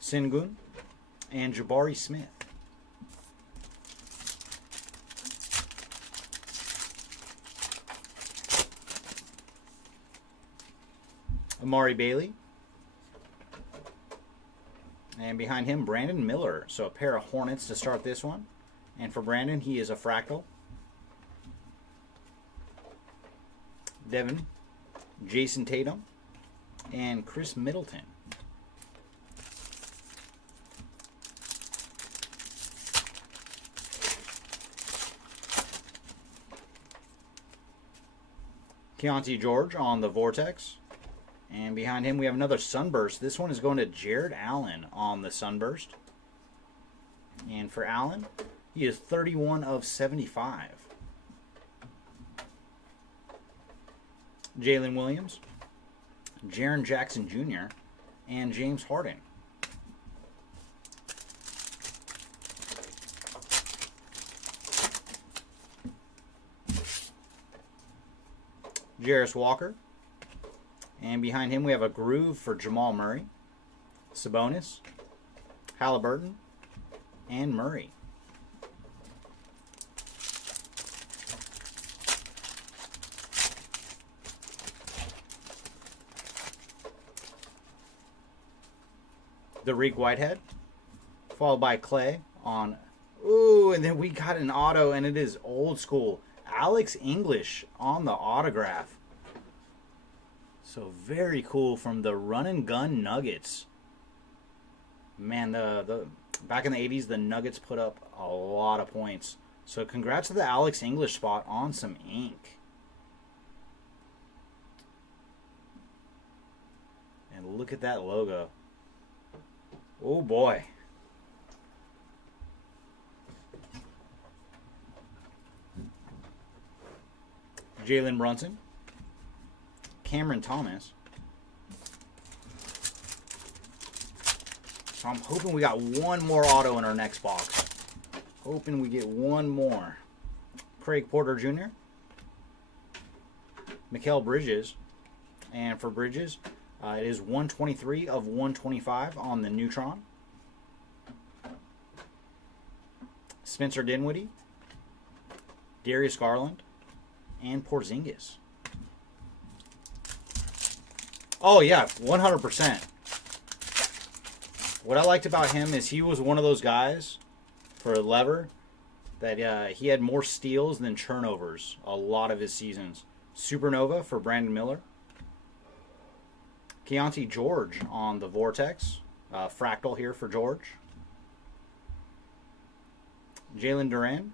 Sengun. And Jabari Smith. Amari Bailey. And behind him, Brandon Miller. So a pair of Hornets to start this one. And for Brandon, he is a fractal. Devin, Jason Tatum, and Chris Middleton. Keontae George on the Vortex. And behind him we have another Sunburst. This one is going to Jared Allen on the Sunburst. And for Allen, he is 31 of 75. Jalen Williams, Jaren Jackson Jr., and James Harden. Jarris Walker. And behind him we have a groove for Jamal Murray, Sabonis, Halliburton, and Murray. Dariq Whitehead, followed by Clay on, ooh, and then we got an auto, and it is old school. Alex English on the autograph. So very cool from the Run and Gun Nuggets. Man, the back in the 80s, the Nuggets put up a lot of points. So congrats to the Alex English spot on some ink. And look at that logo. Oh boy. Jalen Brunson. Cameron Thomas. So I'm hoping we got one more auto in our next box. Hoping we get one more. Craig Porter Jr. Mikal Bridges. And for Bridges, it is 123 of 125 on the Neutron. Spencer Dinwiddie. Darius Garland. And Porzingis. Oh, yeah, 100%. What I liked about him is he was one of those guys for a lever that he had more steals than turnovers a lot of his seasons. Supernova for Brandon Miller. Keontae George on the Vortex. Fractal here for George. Jalen Duran,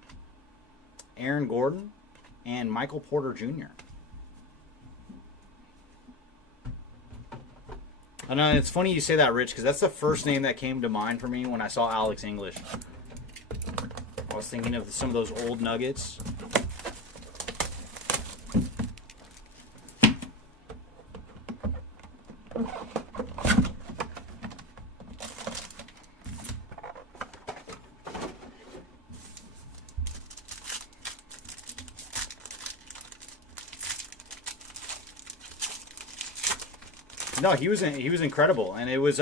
Aaron Gordon, and Michael Porter Jr. I know it's funny you say that, Rich, because that's the first name that came to mind for me when I saw Alex English. I was thinking of some of those old Nuggets. No, he was incredible, and it was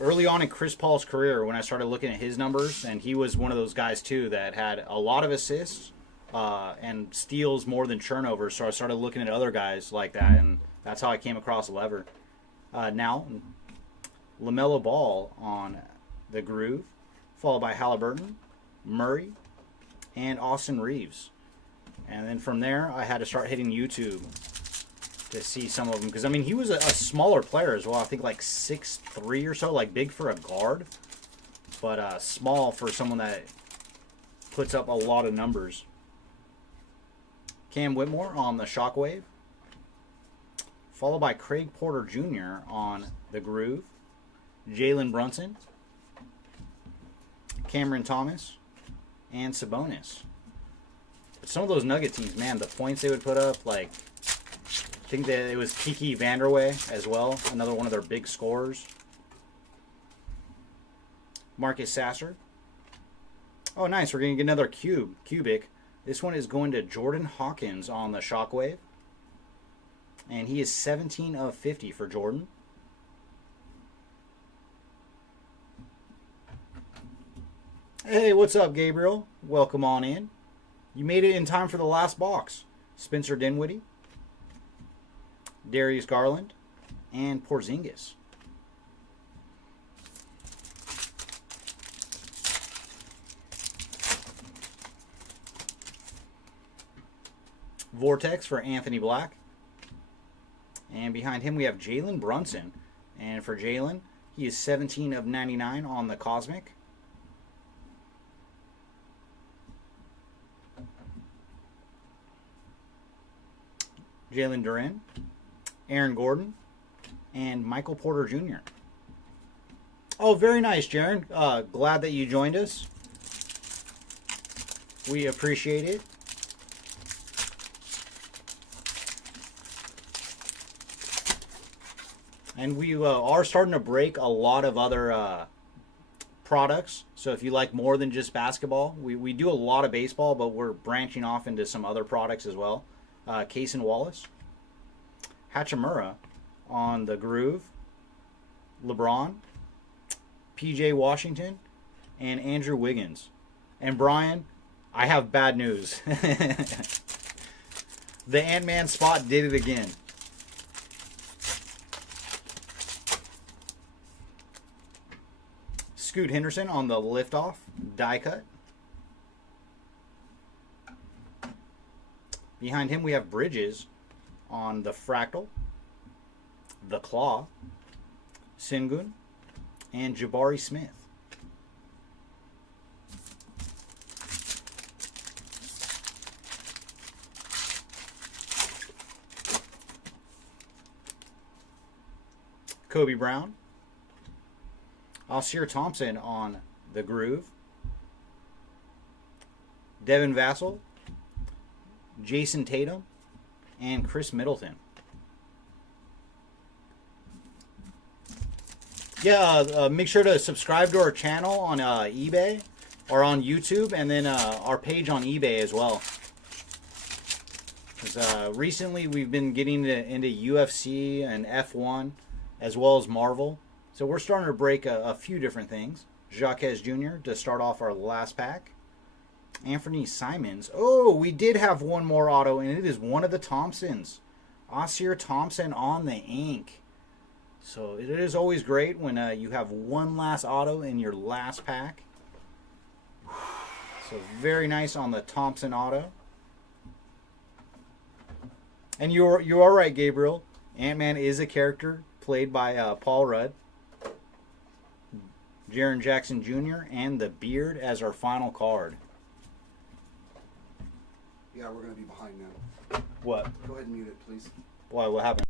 early on in Chris Paul's career when I started looking at his numbers, and he was one of those guys too that had a lot of assists and steals more than turnovers. So I started looking at other guys like that, and that's how I came across Lever. Now, LaMelo Ball on the Groove, followed by Halliburton, Murray, and Austin Reeves. And then from there, I had to start hitting YouTube to see some of them, because I mean he was a smaller player as well. I think like 6'3" or so, like big for a guard, but small for someone that puts up a lot of numbers. Cam Whitmore on the Shockwave, followed by Craig Porter Jr. on the Groove, Jalen Brunson, Cameron Thomas, and Sabonis. But some of those Nugget teams, man, the points they would put up, like I think that it was Kiki Vanderway as well, another one of their big scorers. Marcus Sasser. Oh, nice. We're going to get another cubic. This one is going to Jordan Hawkins on the Shockwave. And he is 17 of 50 for Jordan. Hey, what's up, Gabriel? Welcome on in. You made it in time for the last box. Spencer Dinwiddie, Darius Garland, and Porzingis. Vortex for Anthony Black. And behind him we have Jalen Brunson. And for Jalen, he is 17 of 99 on the Cosmic. Jalen Duran, Aaron Gordon, and Michael Porter Jr. Oh, very nice, Jaron. Glad that you joined us. We appreciate it. And we are starting to break a lot of other products. So if you like more than just basketball, we do a lot of baseball, but we're branching off into some other products as well. Case and Wallace, Hachimura on the Groove, LeBron, PJ Washington, and Andrew Wiggins. And Brian, I have bad news. The Ant-Man spot did it again. Scoot Henderson on the Liftoff die cut. Behind him we have Bridges on the Fractal, the Claw, Sengun, and Jabari Smith. Kobe Brown, Alsir Thompson on the Groove, Devin Vassell, Jason Tatum, and Chris Middleton. Yeah, make sure to subscribe to our channel on eBay or on YouTube, and then our page on eBay as well. Because recently we've been getting into UFC and F1 as well as Marvel. So we're starting to break a few different things. Jacques Jr. to start off our last pack. Anthony Simons. Oh, we did have one more auto, and it is one of the Thompsons. Alsir Thompson on the ink. So it is always great when you have one last auto in your last pack. So very nice on the Thompson auto. And you are right, Gabriel. Ant-Man is a character played by Paul Rudd. Jaren Jackson Jr. and the beard as our final card. Yeah, we're going to be behind now. What? Go ahead and mute it, please. Why? What happened?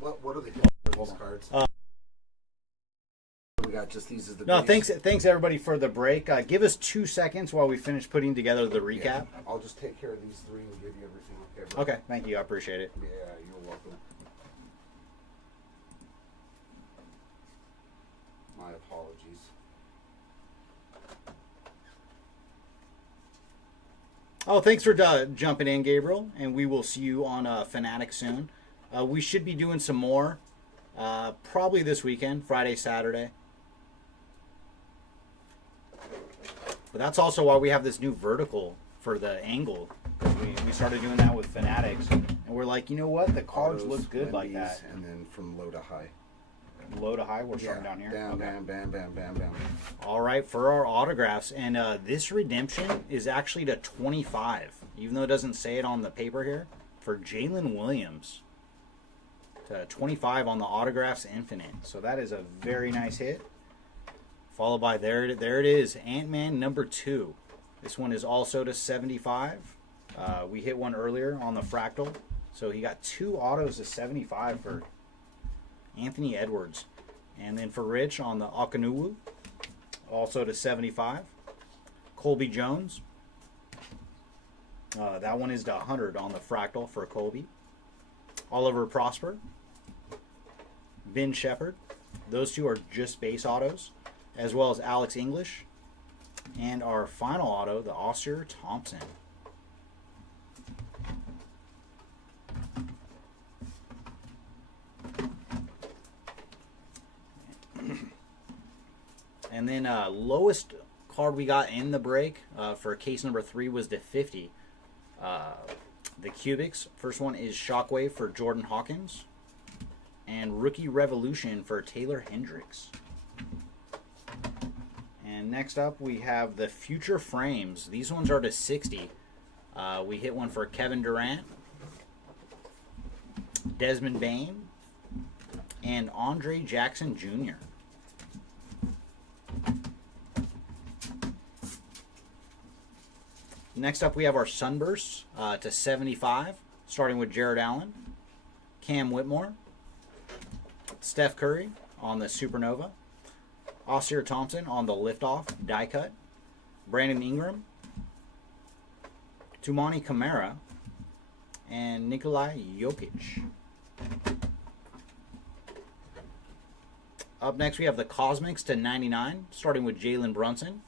What are the hits for these cards? We got just these as the No, base. thanks everybody for the break. Give us 2 seconds while we finish putting together the recap. Yeah, I'll just take care of these three and give you everything. Okay, bro? Okay, thank you. I appreciate it. Yeah, you're welcome. My apologies. Oh, thanks for jumping in, Gabriel, and we will see you on Fanatics soon. We should be doing some more, probably this weekend, Friday, Saturday. But that's also why we have this new vertical for the angle. We started doing that with Fanatics, and we're like, you know what? The cards Autos, look good like Wendy's, that. And then from low to high. Low to high, we're starting down here. Bam, Okay. bam, bam, bam, bam, bam. All right, for our autographs, and this redemption is actually to 25, even though it doesn't say it on the paper here, for Jalen Williams. To 25 on the autographs infinite. So that is a very nice hit. Followed by there it is, Ant-Man number 2. This one is also to 75. We hit one earlier on the fractal, so he got 2 autos to 75 for Anthony Edwards. And then for Rich on the Akanuwu, also to 75. Colby Jones. That one is to 100 on the fractal for Colby. Oliver Prosper. Ben Shepard. Those two are just base autos, as well as Alex English. And our final auto, the Oscar Thompson. And then lowest card we got in the break for case number 3 was the 50. The Cubics. First one is Shockwave for Jordan Hawkins. And Rookie Revolution for Taylor Hendricks. And next up we have the Future Frames. These ones are to 60. We hit one for Kevin Durant, Desmond Bain, and Andre Jackson Jr. Next up we have our Sunbursts to 75, starting with Jared Allen, Cam Whitmore, Steph Curry on the Supernova, Oscar Thompson on the Liftoff die cut, Brandon Ingram, Tumani Kamara, and Nikolai Jokic. Up next we have the Cosmics to 99, starting with Jalen Brunson,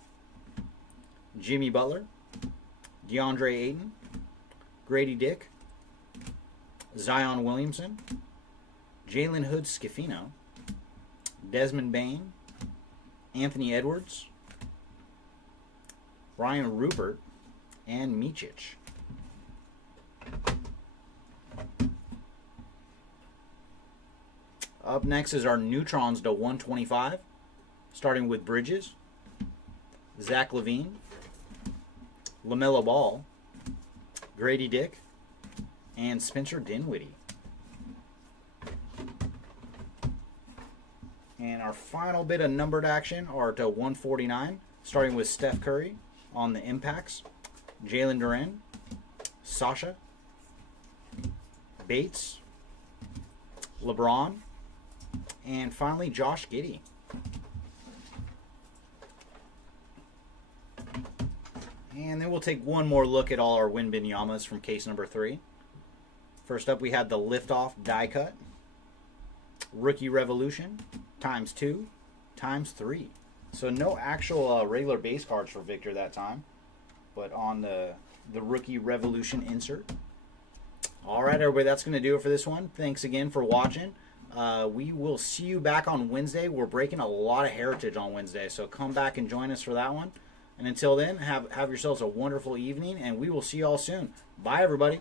Jimmy Butler, DeAndre Ayton, Grady Dick, Zion Williamson, Jalen Hood Schifino, Desmond Bain, Anthony Edwards, Ryan Rupert, and Micic. Up next is our Neutrons to 125, starting with Bridges, Zach LaVine, LaMelo Ball, Grady Dick, and Spencer Dinwiddie. And our final bit of numbered action are to 149, starting with Steph Curry on the Impacts, Jalen Duren, Sasha, Bates, LeBron, and finally Josh Giddey. And then we'll take one more look at all our Wembanyama's from case number 3. First up, we had the Liftoff die cut, Rookie Revolution, ×2, ×3. So no actual regular base cards for Victor that time, but on the Rookie Revolution insert. All right, everybody, that's going to do it for this one. Thanks again for watching. We will see you back on Wednesday. We're breaking a lot of heritage on Wednesday, so come back and join us for that one. And until then, have yourselves a wonderful evening, and we will see you all soon. Bye, everybody.